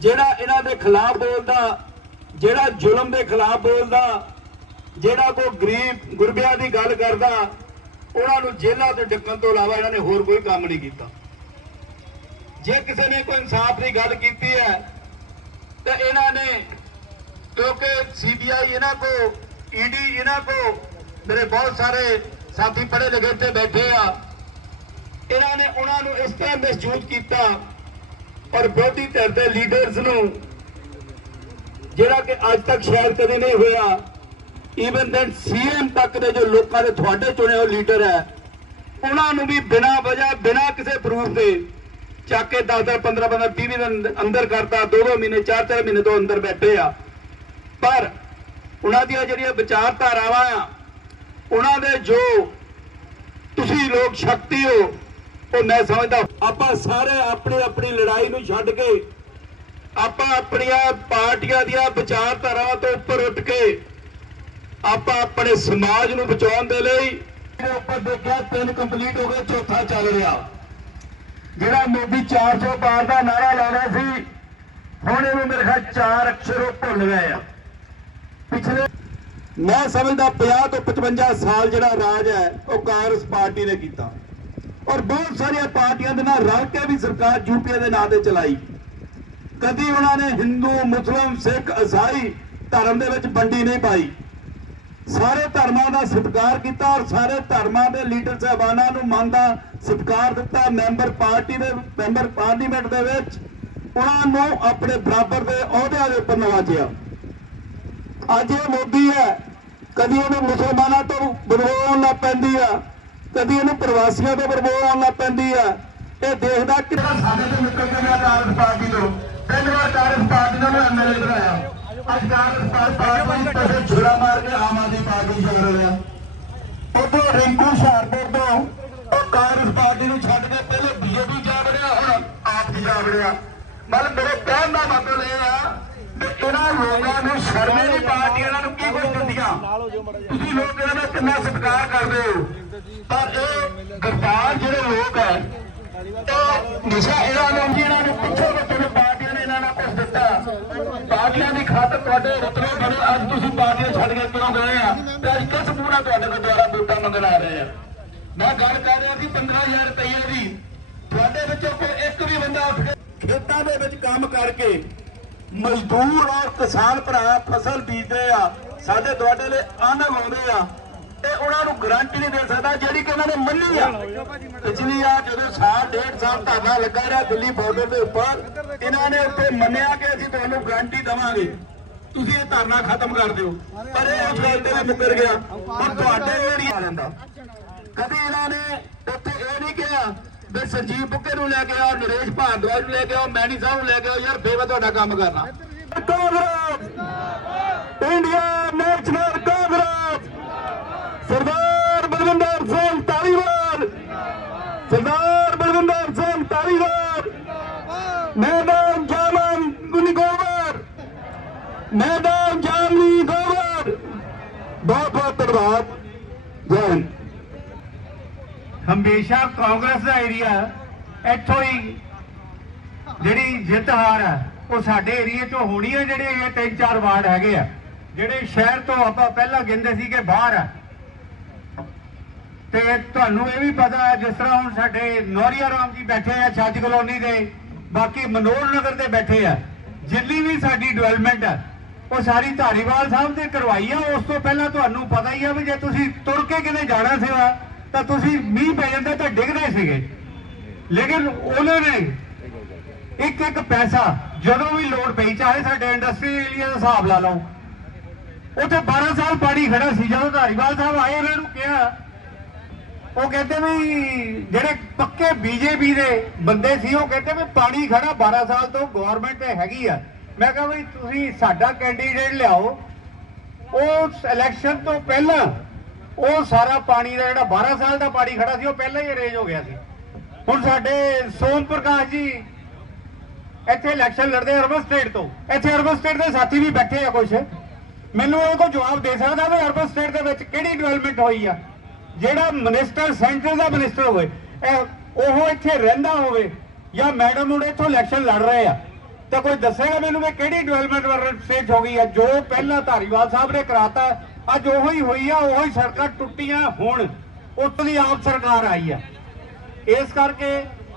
ਜਿਹੜਾ ਇਹਨਾਂ ਦੇ ਖਿਲਾਫ ਬੋਲਦਾ, ਜਿਹੜਾ ਜ਼ੁਲਮ ਦੇ ਖਿਲਾਫ ਬੋਲਦਾ, ਜਿਹੜਾ ਕੋਈ ਗਰੀਬ ਗੁਰਬਿਆਂ ਦੀ ਗੱਲ ਕਰਦਾ, ਉਹਨਾਂ ਨੂੰ ਜੇਲ੍ਹਾਂ ਤੋਂ ਡੱਕਣ ਤੋਂ ਇਲਾਵਾ ਇਹਨਾਂ ਨੇ ਹੋਰ ਕੋਈ ਕੰਮ ਨਹੀਂ ਕੀਤਾ। ਜੇ ਕਿਸੇ ਨੇ ਕੋਈ ਇਨਸਾਫ ਦੀ ਗੱਲ ਕੀਤੀ ਹੈ, ਤਾਂ ਇਹਨਾਂ ਨੇ, ਕਿਉਂਕਿ ਸੀਬੀਆਈ ਇਹਨਾਂ ਕੋ ਈਡੀ ਇਹਨਾਂ ਕੋ ਮੇਰੇ ਬਹੁਤ ਸਾਰੇ ਸਾਥੀ ਪੜ੍ਹੇ ਲਿਖੇ ਤੇ ਬੈਠੇ ਆ, ਇਹਨਾਂ ਨੇ ਉਹਨਾਂ ਨੂੰ ਇਸ ਤਰ੍ਹਾਂ ਮਿਸਯੂਜ਼ ਕੀਤਾ ਔਰ ਵਿਰੋਧੀ ਧਿਰ ਦੇ ਲੀਡਰਸ ਨੂੰ, ਜਿਹੜਾ ਕਿ ਅੱਜ ਤੱਕ ਸ਼ਾਇਦ ਕਦੇ ਨਹੀਂ ਹੋਇਆ ਈਵਨ ਦੈਨ ਸੀਐਮ ਤੱਕ ਦੇ ਜੋ ਲੋਕਾਂ ਦੇ ਤੁਹਾਡੇ ਚੁਣੇ ਹੋਏ ਲੀਡਰ ਹੈ, ਉਹਨਾਂ ਨੂੰ ਵੀ ਬਿਨਾਂ ਵਜ੍ਹਾ, ਬਿਨਾਂ ਕਿਸੇ ਪ੍ਰੂਫ ਦੇ ਚੱਕ ਕੇ 10 10 15 15 20 ਦਿਨ ਅੰਦਰ ਕਰਤਾ, ਦੋ ਦੋ ਮਹੀਨੇ, ਚਾਰ ਚਾਰ ਮਹੀਨੇ ਤੋਂ ਅੰਦਰ ਬੈਠੇ ਆ। ਪਰ ਉਹਨਾਂ ਦੀਆਂ ਜਿਹੜੀਆਂ ਵਿਚਾਰਧਾਰਾਵਾਂ ਆ, ਉਹਨਾਂ ਦੇ ਜੋ ਤੁਸੀਂ ਲੋਕ ਸ਼ਕਤੀ ਹੋ ਉਹ ਮੈਂ ਸਮਝਦਾ ਆਪਾਂ ਸਾਰੇ ਆਪਣੀ ਆਪਣੀ ਲੜਾਈ ਨੂੰ ਛੱਡ ਕੇ ਆਪਾਂ ਆਪਣੀਆਂ ਪਾਰਟੀਆਂ ਦੀਆਂ ਵਿਚਾਰਧਾਰਾਵਾਂ ਤੋਂ ਉੱਪਰ ਉੱਠ ਕੇ ਆਪਾਂ ਆਪਣੇ ਸਮਾਜ ਨੂੰ ਬਚਾਉਣ ਦੇ ਲਈ ਇਹਦੇ ਉੱਪਰ ਦੇਖਿਆ, ਤਿੰਨ ਕੰਪਲੀਟ ਹੋ ਗਏ, ਚੌਥਾ ਚੱਲ ਰਿਹਾ। ਜਿਹੜਾ ਮੋਦੀ 400 ਪਾਰ ਦਾ ਨਾਰਾ ਲਾਉਣਾ ਸੀ, ਹੁਣ ਇਹਨੂੰ ਮੇਰੇ ਖਿਆਲ ਚਾਰ ਅਕਸ਼ਰ ਉਹ ਭੁੱਲ ਗਏ ਆ। ਪਿਛਲੇ ਮੈਂ ਸਮਝਦਾ 50 ਤੋਂ 55 ਸਾਲ ਜਿਹੜਾ ਰਾਜ ਹੈ, ਉਹ ਕਾਂਗਰਸ ਪਾਰਟੀ ਨੇ ਕੀਤਾ। ਔਰ ਬਹੁਤ ਸਾਰੀਆਂ ਪਾਰਟੀਆਂ ਦੇ ਨਾਲ ਰਲ ਕੇ ਵੀ ਸਰਕਾਰ ਯੂਪੀਏ ਦੇ ਨਾਂ ਤੇ ਚਲਾਈ। ਕਦੀ ਉਹਨਾਂ ਨੇ ਹਿੰਦੂ, ਮੁਸਲਮ, ਸਿੱਖ, ਇਸਾਈ ਧਰਮ ਦੇ ਵਿੱਚ ਵੰਡੀ ਨਹੀਂ ਪਾਈ। ਸਾਰੇ ਧਰਮਾਂ ਦਾ ਸਤਿਕਾਰ ਕੀਤਾ ਔਰ ਸਾਰੇ ਧਰਮਾਂ ਦੇ ਲੀਡਰ ਸਾਹਿਬਾਨਾਂ ਨੂੰ ਮੰਨ ਸਤਿਕਾਰ ਦਿੱਤਾ ਮੈਂਬਰ ਪਾਰਟੀ ਦੇ, ਮੈਂਬਰ ਪਾਰਲੀਮੈਂਟ ਦੇ ਵਿੱਚ। ਉਹਨਾਂ ਨੂੰ ਆਪਣੇ ਬਰਾਬਰ ਦੇ ਅਹੁਦਿਆਂ ਦੇ ਉੱਪਰ ਨਵਾਜਿਆ। ਅੱਜ ਇਹ ਮੋਦੀ ਹੈ। ਕਦੀ ਇਹਨੂੰ ਮੁਸਲਮਾਨਾਂ ਤੋਂ ਬਰਵਾਉਣ ਲੱਗ ਪੈਂਦੀ ਆ। ਕਦੀ ਇਹਨੂੰ ਪ੍ਰਵਾਸੀਆਂ ਤੋਂ ਬਰਵਾਉਣ ਲੱਗ ਪੈਂਦੀ ਆ। ਇਹ ਦੇਖਦਾ ਕਿ ਸਾਡੇ ਤੋਂ ਨਿਕਲ ਕੇ ਗਿਆ ਕਾਂਗਰਸ ਪਾਰਟੀ ਤੋਂ, ਤਿੰਨ ਵਾਰ ਕਾਂਗਰਸ ਪਾਰਟੀ ਨੇ ਉਹਨੂੰ ਐਮਐਲਏ ਬਣਾਇਆ। ਅੱਜ ਕਾਂਗਰਸ ਪਾਰਟੀ ਨੂੰ ਪੈਸੇ ਛੁਰਾ ਮਾਰ ਕੇ ਆਮ ਆਦਮੀ ਪਾਰਟੀ ਚ ਜੋੜ ਲਿਆ। ਉਦੋਂ ਰਿੰਕੂ ਹੁਸ਼ਿਆਰਪੁਰ ਤੋਂ ਉਹ ਕਾਂਗਰਸ ਪਾਰਟੀ ਨੂੰ ਛੱਡ ਕੇ ਪਹਿਲੇ ਬੀਜੇਪੀ ਜਾ ਵੜਿਆ, ਹੁਣ ਆਪ ਜੀ ਜਾ ਵੜਿਆ। ਮਤਲਬ ਮੇਰੇ ਕਹਿਣ ਦਾ ਮਤਲਬ ਇਹ ਆ ਇਹਨਾਂ ਲੋਕਾਂ ਨੂੰ ਸ਼ਰਮੇ ਦੀ ਪਾਰਟੀ, ਇਹਨਾਂ ਨੂੰ ਕੀ ਕੁਝ ਦਿੰਦੀਆਂ? ਤੁਸੀਂ ਲੋਕ ਇਹਨਾਂ ਦਾ ਕਿੰਨਾ ਸਤਿਕਾਰ ਕਰਦੇ ਹੋ? ਪਰ ਇਹ ਗਰਦਾਰ ਜਿਹੜੇ ਲੋਕ ਹੈ ਇਹ ਨਿਸ਼ਾ ਇਹਨਾਂ ਨੂੰ ਜੀ, ਇਹਨਾਂ ਨੂੰ ਪਿੱਛੇ ਬੱਚੇ ਨੂੰ ਪਾਰਟੀਆਂ ਨੇ ਇਹਨਾਂ ਨੂੰ ਕੁਝ ਦਿੱਤਾ। ਪਾਰਟੀਆਂ ਦੀ ਖਾਤਰ ਤੁਹਾਡੇ ਰਤਨੇ ਬਣੇ, ਅੱਜ ਤੁਸੀਂ ਪਾਰਟੀਆਂ ਛੱਡ ਕੇ ਕਿਉਂ ਗਏ ਆ? ਤੇ ਅੱਜ ਕਿਸ ਮੂੰਹ ਤੁਹਾਡੇ ਕੋਲ ਦੁਆਰਾ ਵੋਟਾਂ ਮੰਗਣ ਆ ਰਹੇ ਆ? ਮੈਂ ਗੱਲ ਕਰ ਰਿਹਾ ਸੀ 15000 ਰੁਪਏ ਦੀ। ਤੁਹਾਡੇ ਵਿੱਚੋਂ ਕੋਈ ਇੱਕ ਵੀ ਬੰਦਾ ਉੱਠ ਕੇ ਖੇਤਾਂ ਦੇ ਵਿੱਚ ਕੰਮ ਕਰਕੇ ਮਜ਼ਦੂਰ ਔਰ ਕਿਸਾਨ ਭਰਾ ਫਸਲ ਬੀਜਦੇ ਆ, ਸਾਡੇ ਤੁਹਾਡੇ ਲਈ ਅੰਨ ਲਾਉਂਦੇ ਆ। ਤੇ ਉਹਨਾਂ ਨੂੰ ਗਾਰੰਟੀ ਨਹੀਂ ਦੇ ਸਕਦਾ ਜਿਹੜੀ ਕਿ ਉਹਨਾਂ ਨੇ ਮੰਨੀ ਆ। ਪਿਛਲੀ ਆ ਜਦੋਂ ਸਾਲ, ਡੇਢ ਸਾਲ ਧਰਨਾ ਲੱਗਾ ਰਿਹਾ ਦਿੱਲੀ ਬਾਰਡਰ ਦੇ ਉੱਪਰ, ਇਹਨਾਂ ਨੇ ਉੱਥੇ ਮੰਨਿਆ ਕਿ ਅਸੀਂ ਤੁਹਾਨੂੰ ਗਰੰਟੀ ਦੇਵਾਂਗੇ। ਤੁਸੀਂ ਇਹ ਧਰਨਾ ਖਤਮ ਕਰ ਦਿਓ। ਪਰ ਇਹ ਉਸ ਗੱਲ ਤੇ ਵੀ ਮੁੱਕਰ ਗਿਆ। ਹੁਣ ਤੁਹਾਡੇ ਜਿਹੜੀ ਆ ਜਾਂਦਾ ਕਦੇ ਇਹਨਾਂ ਨੇ ਉੱਥੇ ਇਹ ਨਹੀਂ ਕਿਹਾ ਵੀ ਸੰਜੀਵ ਬੁੱਕੇ ਨੂੰ ਲੈ ਕੇ ਆਓ, ਨਰੇਸ਼ ਭਾਰਦਵਾਜ ਨੂੰ ਲੈ ਕੇ ਆਓ, ਮੈਨੀ ਸਾਹਿਬ ਨੂੰ ਲੈ ਕੇ ਆਓ, ਯਾਰ ਫੇਰ ਤੁਹਾਡਾ ਕੰਮ ਕਰਨਾ। Congress! India national Congress! Sardar Balwinder Singh Dhaliwal Sardar Balwinder Singh Dhaliwal ਮੈਦਾਨ ਜਾਮਨ ਗੁਨੀਗੋਵਰ ਮੈਦਾਨ ਜਾਮਨੀ ਗੋਵਰ ਬਹੁਤ ਬਹੁਤ ਧੰਨਵਾਦ ਜੈ ਹਿੰਦ ਹਮੇਸ਼ਾ ਕਾਂਗਰਸ ਦਾ ਏਰੀਆ ਇੱਥੋਂ ਹੀ ਜਿਹੜੀ ਜਿੱਤ ਹਾਰ ਹੈ, ਉਹ ਸਾਡੇ ਏਰੀਏ ਤੋਂ ਹੋਣੀ ਹੈ ਜਿਹੜੇ ਇਹ ਤਿੰਨ ਚਾਰ ਵਾਰਡ ਹੈਗੇ ਆ, ਜਿਹੜੇ ਸ਼ਹਿਰ ਤੋਂ ਆਪਾਂ ਪਹਿਲਾਂ ਕਹਿੰਦੇ ਸੀ ਕਿ ਬਾਹਰ ਆ। ਤੇ ਤੁਹਾਨੂੰ ਇਹ ਵੀ ਪਤਾ ਹੈ, ਜਿਸ ਤਰ੍ਹਾਂ ਹੁਣ ਸਾਡੇ ਨੌਰੀਆ ਰਾਮ ਜੀ ਬੈਠੇ ਆ ਛੱਜ ਕਲੋਨੀ ਦੇ, ਬਾਕੀ ਮਨੋਰ ਨਗਰ ਦੇ ਬੈਠੇ ਆ। ਜਿੰਨੀ ਵੀ ਸਾਡੀ ਡਿਵੈਲਪਮੈਂਟ ਹੈ ਉਹ ਸਾਰੀ ਧਾਰੀਵਾਲ ਸਾਹਿਬ ਨੇ ਕਰਵਾਈ ਆ। ਉਸ ਤੋਂ ਪਹਿਲਾਂ ਤੁਹਾਨੂੰ ਪਤਾ ਹੀ ਆ ਵੀ ਜੇ ਤੁਸੀਂ ਤੁਰ ਕੇ ਕਿਤੇ ਜਾਣਾ ਸੀਗਾ ਤਾਂ ਤੁਸੀਂ ਮੀਂਹ ਪੈ ਜਾਂਦਾ ਤਾਂ ਡਿੱਗਦੇ ਸੀਗੇ। ਲੇਕਿਨ ਉਹਨਾਂ ਨੇ ਇੱਕ ਇੱਕ ਪੈਸਾ ਜਦੋਂ ਵੀ ਲੋੜ ਪਈ, ਚਾਹੇ ਸਾਡੇ ਇੰਡਸਟਰੀ ਏਰੀਆ ਦਾ ਹਿਸਾਬ ਲਾ ਲਓ। ਉੱਥੇ 12 ਸਾਲ ਪਾਣੀ ਖੜਾ ਸੀ, ਜਦੋਂ ਧਾਰੀਵਾਲ ਸਾਹਿਬ ਆਏ, ਉਹਨਾਂ ਨੂੰ ਕਿਹਾ, ਉਹ ਕਹਿੰਦੇ ਵੀ ਜਿਹੜੇ ਪੱਕੇ ਬੀਜੇਪੀ ਦੇ ਬੰਦੇ ਸੀ, ਉਹ ਕਹਿੰਦੇ ਵੀ ਪਾਣੀ ਖੜਾ 12 ਸਾਲ ਤੋਂ ਗਵਰਨਮੈਂਟ ਹੈਗੀ ਆ। ਮੈਂ ਕਿਹਾ ਵੀ ਤੁਸੀਂ ਸਾਡਾ ਕੈਂਡੀਡੇਟ ਲਿਆਓ। ਉਸ ਇਲੈਕਸ਼ਨ ਤੋਂ ਪਹਿਲਾਂ ਉਹ ਸਾਰਾ ਪਾਣੀ ਦਾ ਜਿਹੜਾ 12 ਸਾਲ ਦਾ ਪਾਣੀ ਖੜਾ ਸੀ, ਉਹ ਪਹਿਲਾਂ ਹੀ ਅਰੇਂਜ ਹੋ ਗਿਆ ਸੀ। ਹੁਣ ਸਾਡੇ ਸੋਮ ਪ੍ਰਕਾਸ਼ ਜੀ ਇੱਥੇ ਇਲੈਕਸ਼ਨ ਲੜਦੇ ਅਰਬਨ ਸਟੇਟ ਤੋਂ। ਇੱਥੇ ਅਰਬਨ ਸਟੇਟ ਦੇ ਸਾਥੀ ਵੀ ਬੈਠੇ ਆ ਕੁਝ ਮੈਨੂੰ ਉਹ ਕੋ ਜਵਾਬ ਦੇ ਸਕਦਾ ਵੀ ਅਰਬਨ ਸਟੇਟ ਦੇ ਵਿੱਚ ਕਿਹੜੀ ਡਿਵੈਲਪਮੈਂਟ ਹੋਈ ਆ? ਜਿਹੜਾ ਮਿਨਿਸਟਰ ਸੈਂਟਰ ਦਾ ਮਿਨਿਸਟਰ ਹੋਵੇ ਉਹ ਇੱਥੇ ਰਹਿੰਦਾ ਹੋਵੇ ਜਾਂ ਮੈਡਮ ਹੁਣ ਇੱਥੋਂ ਇਲੈਕਸ਼ਨ ਲੜ ਰਹੇ ਆ? ਤਾਂ ਕੋਈ ਦੱਸੇਗਾ ਮੈਨੂੰ ਵੀ ਕਿਹੜੀ ਡਿਵੈਲਪਮੈਂਟ ਸਟੇਜ ਹੋ ਗਈ ਆ? ਜੋ ਪਹਿਲਾਂ ਧਾਰੀਵਾਲ ਸਾਹਿਬ ਨੇ ਕਰਾਤਾ ਅੱਜ ਉਹੋ ਹੀ ਹੋਈ ਆ, ਉਹੋ ਹੀ ਸੜਕਾਂ ਟੁੱਟੀਆਂ ਹੁਣ, ਉੱਥੋਂ ਆਪ ਸਰਕਾਰ ਆਈ ਆ। ਇਸ ਕਰਕੇ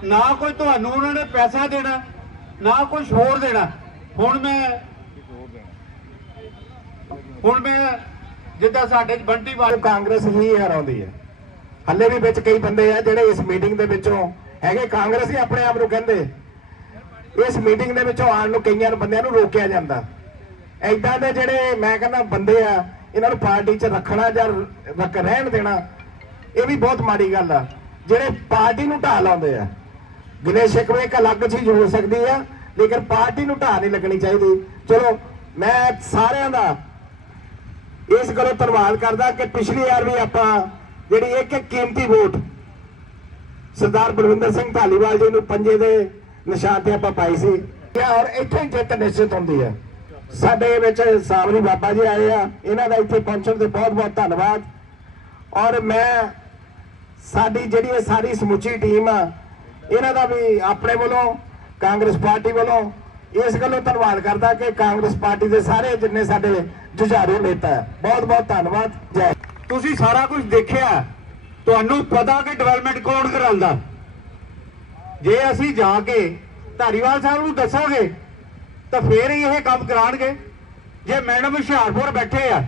ਨਾ ਕੋਈ ਤੁਹਾਨੂੰ ਉਹਨਾਂ ਨੇ ਪੈਸਾ ਦੇਣਾ, ਨਾ ਕੁਝ ਹੋਰ ਦੇਣਾ। ਹੁਣ ਮੈਂ ਹੁਣ ਮੈਂ ਜਿੱਦਾਂ ਸਾਡੇ ਬੰਟੀ ਵਾਲ ਕਾਂਗਰਸ ਹੀ ਹਰਾਉਂਦੀ ਹੈ। ਹੱਲੇ ਵੀ ਵਿੱਚ ਕਈ ਬੰਦੇ ਆ ਜਿਹੜੇ ਇਸ ਮੀਟਿੰਗ ਦੇ ਵਿੱਚੋਂ ਹੈਗੇ। ਕਾਂਗਰਸ ਹੀ ਆਪਣੇ ਆਪ ਨੂੰ ਕਹਿੰਦੇ, ਇਸ ਮੀਟਿੰਗ ਦੇ ਵਿੱਚੋਂ ਆਉਣ ਨੂੰ ਕਈਆਂ ਬੰਦਿਆਂ ਨੂੰ ਰੋਕਿਆ ਜਾਂਦਾ। ਐਦਾਂ ਦੇ ਜਿਹੜੇ ਮੈਂ ਕਹਿੰਦਾ ਬੰਦੇ ਆ ਇਹਨਾਂ ਨੂੰ ਪਾਰਟੀ 'ਚ ਰੱਖਣਾ ਜਾਂ ਰੱਖ, ਰਹਿਣ ਦੇਣਾ, ਇਹ ਵੀ ਬਹੁਤ ਮਾੜੀ ਗੱਲ ਆ। ਜਿਹੜੇ ਪਾਰਟੀ ਨੂੰ ਢਾਹ ਲਾਉਂਦੇ ਆ। ਗਿਲੇ ਸ਼ਿਕਵੇ ਇੱਕ ਅਲੱਗ ਚੀਜ਼ ਹੋ ਸਕਦੀ ਆ, ਲੇਕਿਨ ਪਾਰਟੀ ਨੂੰ ਢਾਹ ਨਹੀਂ ਲੱਗਣੀ ਚਾਹੀਦੀ। ਚਲੋ, ਮੈਂ ਸਾਰਿਆਂ ਦਾ ਇਸ ਗੱਲੋਂ ਧੰਨਵਾਦ ਕਰਦਾ ਕਿ ਪਿਛਲੀ ਵਾਰ ਵੀ ਆਪਾਂ ਜਿਹੜੀ ਇੱਕ ਇੱਕ ਕੀਮਤੀ ਵੋਟ ਸਰਦਾਰ ਬਲਵਿੰਦਰ ਸਿੰਘ ਧਾਲੀਵਾਲ ਜੀ ਨੂੰ ਪੰਜੇ ਦੇ ਨਿਸ਼ਾਨ ਤੇ ਆਪਾਂ ਪਾਈ ਸੀ। ਔਰ ਇੱਥੇ ਹੀ ਜਿੱਤ ਨਿਸ਼ਚਿਤ ਹੁੰਦੀ ਹੈ ਸਾਡੇ ਵਿੱਚ ਸਾਵਰੀ ਬਾਬਾ ਜੀ ਆਏ ਆ, ਇਹਨਾਂ ਦਾ ਇੱਥੇ ਪਹੁੰਚਣ ਤੇ ਬਹੁਤ ਬਹੁਤ ਧੰਨਵਾਦ। ਔਰ ਮੈਂ, ਸਾਡੀ ਜਿਹੜੀ ਇਹ ਸਾਰੀ ਸਮੁੱਚੀ ਟੀਮ ਆ, ਇਹਨਾਂ ਦਾ ਵੀ ਆਪਣੇ ਵੱਲੋਂ, ਕਾਂਗਰਸ ਪਾਰਟੀ ਵੱਲੋਂ ਇਸ ਗੱਲੋਂ ਧੰਨਵਾਦ ਕਰਦਾ ਕਿ ਕਾਂਗਰਸ ਪਾਰਟੀ ਦੇ ਸਾਰੇ ਜਿੰਨੇ ਸਾਡੇ ਜੁਝਾਰੂ ਨੇਤਾ ਹੈ। ਬਹੁਤ ਬਹੁਤ ਧੰਨਵਾਦ। ਜੈ ਤੁਸੀਂ ਸਾਰਾ ਕੁਝ ਦੇਖਿਆ, ਤੁਹਾਨੂੰ ਪਤਾ ਕਿ ਡਿਵੈਲਪਮੈਂਟ ਕੌਣ ਕਰਾਉਂਦਾ। ਜੇ ਅਸੀਂ ਜਾ ਕੇ ਧਾਰੀਵਾਲ ਸਾਹਿਬ ਨੂੰ ਦੱਸੋਗੇ ਤਾਂ ਫੇਰ ਹੀ ਇਹ ਕੰਮ ਕਰਾਣਗੇ ਜੇ ਮੈਡਮ ਹੁਸ਼ਿਆਰਪੁਰ ਬੈਠੇ ਆ,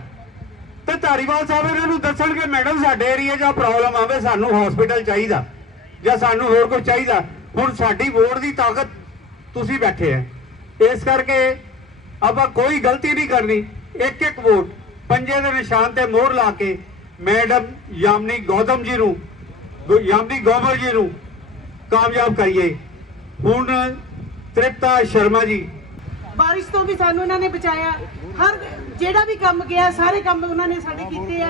ਤੇ ਧਾਰੀਵਾਲ ਸਾਹਿਬ ਇਹਨਾਂ ਨੂੰ ਦੱਸਣਗੇ, ਮੈਡਮ, ਸਾਡੇ ਏਰੀਆ 'ਚ ਪ੍ਰੋਬਲਮ ਆਵੇ, ਸਾਨੂੰ ਹਸਪੀਟਲ ਚਾਹੀਦਾ, ਜਾਂ ਸਾਨੂੰ ਹੋਰ ਕੁਝ ਚਾਹੀਦਾ। ਹੁਣ ਸਾਡੀ ਵੋਟ ਦੀ ਤਾਕਤ ਤੁਸੀਂ ਬੈਠੇ ਆ। ਇਸ ਕਰਕੇ ਆਪਾਂ ਕੋਈ ਗਲਤੀ ਨਹੀਂ ਕਰਨੀ। ਇੱਕ ਇੱਕ ਵੋਟ ਪੰਜੇ ਦੇ ਨਿਸ਼ਾਨ ਤੇ ਮੋਹਰ ਲਾ ਕੇ ਮੈਡਮ ਯਾਮਨੀ ਗੌਤਮ ਜੀ ਨੂੰ, ਗੁ- ਯਾਮਨੀ ਗੋਮਰ ਜੀ ਨੂੰ ਕਾਮਯਾਬ ਕਰੀਏ। ਹੁਣ ਤ੍ਰਿਪਤਾ ਸ਼ਰਮਾ ਜੀ ਬਾਰਿਸ਼ ਤੋਂ ਵੀ ਸਾਨੂੰ ਇਹਨਾਂ ਨੇ ਬਚਾਇਆ। ਹਰ ਜਿਹੜਾ ਵੀ ਕੰਮ ਗਿਆ, ਸਾਰੇ ਕੰਮ ਉਹਨਾਂ ਨੇ ਸਾਡੇ ਕੀਤੇ ਆ।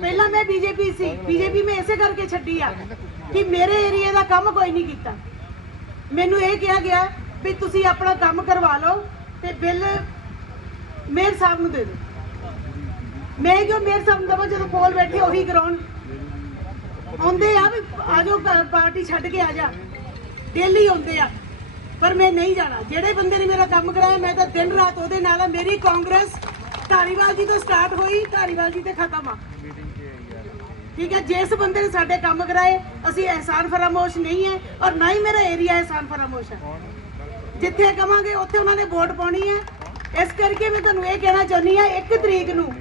ਪਹਿਲਾਂ ਮੈਂ ਬੀਜੇਪੀ ਸੀ, ਬੀਜੇਪੀ ਮੈਂ ਇਸੇ ਕਰਕੇ ਛੱਡੀ ਆ ਕਿ ਮੇਰੇ ਏਰੀਆ ਦਾ ਕੰਮ ਕੋਈ ਨਹੀਂ ਕੀਤਾ। ਮੈਨੂੰ ਇਹ ਕਿਹਾ ਗਿਆ ਵੀ ਤੁਸੀਂ ਆਪਣਾ ਕੰਮ ਕਰਵਾ ਲਓ ਤੇ ਬਿੱਲ ਮੇਅਰ ਸਾਹਿਬ ਨੂੰ ਦੇ ਦਿਓ। ਮੈਂ ਕਿਉਂ ਮੇਅਰ ਸਾਹਿਬ ਨੂੰ ਦੇਵਾਂ ਜਦੋਂ ਕੋਲ ਬੈਠੇ ਉਹੀ ਕਰਾਉਣ? ਆਉਂਦੇ ਆ ਵੀ ਆਜੋ ਪਾਰਟੀ ਛੱਡ ਕੇ ਆ ਜਾ। ਡੇਲੀ ਆਉਂਦੇ ਆ। ਪਰ ਮੈਂ ਨਹੀਂ ਜਾਣਾ। ਜਿਹੜੇ ਬੰਦੇ ਨੇ ਮੇਰਾ ਕੰਮ ਕਰਾਇਆ ਮੈਂ ਤਾਂ ਦਿਨ ਰਾਤ ਉਹਦੇ ਨਾਲ ਆ। ਮੇਰੀ ਕਾਂਗਰਸ ਧਾਰੀਵਾਲ ਜੀ ਤੋਂ ਸਟਾਰਟ ਹੋਈ ਧਾਰੀਵਾਲ ਜੀ ਤੇ ਖਤਮ ਆ। ਠੀਕ ਹੈ ਜਿਸ ਬੰਦੇ ਨੇ ਸਾਡੇ ਕੰਮ ਕਰਾਏ ਅਸੀਂ ਅਹਿਸਾਨ ਫਰਾਮੋਸ਼ ਨਹੀਂ ਹੈ ਔਰ ਨਾ ਹੀ ਮੇਰਾ ਏਰੀਆ ਅਹਿਸਾਨ ਫਰਾਮੋਸ਼ ਹੈ। ਜਿੱਥੇ ਕਵਾਂਗੇ ਉੱਥੇ ਉਹਨਾਂ ਨੇ ਵੋਟ ਪਾਉਣੀ ਹੈ। ਇਸ ਕਰਕੇ ਮੈਂ ਤੁਹਾਨੂੰ ਇਹ ਕਹਿਣਾ ਚਾਹੁੰਦੀ ਆ 1 ਤਰੀਕ ਨੂੰ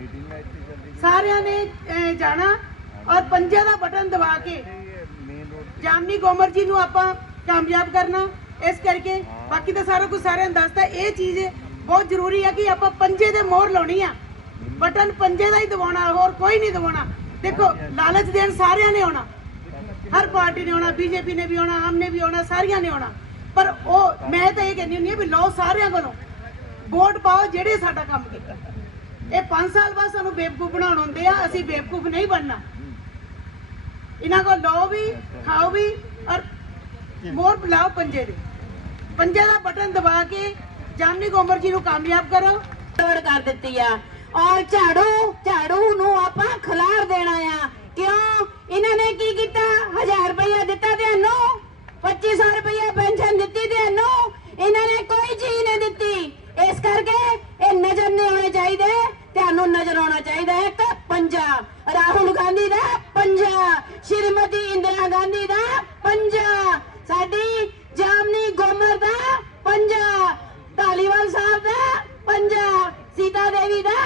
ਸਾਰਿਆਂ ਨੇ ਜਾਣਾ ਔਰ ਪੰਜਾ ਦਾ ਬਟਨ ਦਬਾ ਕੇ ਜਾਮਨੀ ਗੋਮਰ ਜੀ ਨੂੰ ਆਪਾਂ ਕਾਮਯਾਬ ਕਰਨਾ। ਇਸ ਕਰਕੇ ਬਾਕੀ ਤਾਂ ਸਾਰਾ ਕੁਝ ਸਾਰਿਆਂ ਨੂੰ ਦੱਸਤਾ, ਇਹ ਚੀਜ਼ ਬਹੁਤ ਜ਼ਰੂਰੀ ਹੈ ਕਿ ਆਪਾਂ ਪੰਜੇ ਦੇ ਮੋਹਰ ਲਾਉਣੀ ਆ। ਬਟਨ ਪੰਜੇ ਦਾ ਹੀ ਦਬਾਉਣਾ, ਹੋਰ ਕੋਈ ਨਹੀਂ ਦਬਾਉਣਾ। ਦੇਖੋ, ਲਾਲਚ ਦੇਣ ਸਾਰਿਆਂ ਨੇ ਆਉਣਾ। ਹਰ ਪਾਰਟੀ ਨੇ ਆਉਣਾ, ਬੀਜੇਪੀ ਨੇ ਵੀ ਆਉਣਾ, ਆਮ ਨੇ ਵੀ ਆਉਣਾ, ਸਾਰੀਆਂ ਨੇ ਆਉਣਾ। ਪਰ ਉਹ, ਮੈਂ ਤਾਂ ਇਹ ਕਹਿੰਦੀ ਹੁੰਦੀ ਹਾਂ ਵੀ ਲਓ ਸਾਰਿਆਂ ਕੋਲੋਂ, ਵੋਟ ਪਾਓ ਜਿਹੜੇ ਸਾਡਾ ਕੰਮ ਕੀਤਾ। ਇਹ 5 ਸਾਲ ਬਾਅਦ ਸਾਨੂੰ ਬੇਵਕੂਫ ਬਣਾਉਣ ਹੁੰਦੇ ਆ, ਅਸੀਂ ਬੇਵਕੂਫ ਨਹੀਂ ਬਣਨਾ। ਇਹਨਾਂ ਕੋਲ ਲਓ ਵੀ, ਖਾਓ ਵੀ, ਔਰ ਮੋਰ ਬੁਲਾਓ ਪੰਜੇ ਦੇ। ਪੰਜੇ ਦਾ ਬਟਨ ਦਬਾ ਕੇ ਜਾਮਨੀ ਗੋਮਰ ਜੀ ਨੂੰ ਕਾਮਯਾਬ ਕਰੋ। ਤੋੜ ਕਰ ਦਿੱਤੀ ਆ। ਔਰ ਝਾੜੂ ਝਾੜੂ ਨੂੰ ਆਪਾਂ ਖਿਲਾਰ ਦੇਣਾ ਆ। ਕਿਉਂ? ਇਹਨਾਂ ਨੇ ਕੀ ਕੀਤਾ? 1000 ਰੁਪਇਆ ਦਿੱਤਾ ਤੁਹਾਨੂੰ 2500 ਰੁਪਇਆ ਪੈਨਸ਼ਨ ਦਿੱਤੀ ਤੁਹਾਨੂੰ ਇਹਨਾਂ। ਨੇ ਕੋਈ ਚੀਜ਼ ਨਹੀਂ ਦਿੱਤੀ। ਇਸ ਕਰਕੇ ਇਹ ਨਜ਼ਰ ਨਹੀਂ ਆਉਣੇ ਚਾਹੀਦੇ ਤੁਹਾਨੂੰ ਨਜ਼ਰ ਆਉਣਾ ਚਾਹੀਦਾ ਹੈ ਇੱਕ ਪੰਜਾ। ਰਾਹੁਲ ਗਾਂਧੀ ਦਾ ਪੰਜਾ। ਸ਼੍ਰੀਮਤੀ ਇੰਦਰਾ ਗਾਂਧੀ ਦਾ ਪੰਜਾ। ਸਾਡੀ ਜਾਮਨੀ ਗੋਮਰ ਦਾ ਪੰਜਾ, ਧਾਲੀਵਾਲ ਸਾਹਿਬ ਦਾ ਪੰਜਾ, ਸੀਤਾ ਦੇਵੀ ਦਾ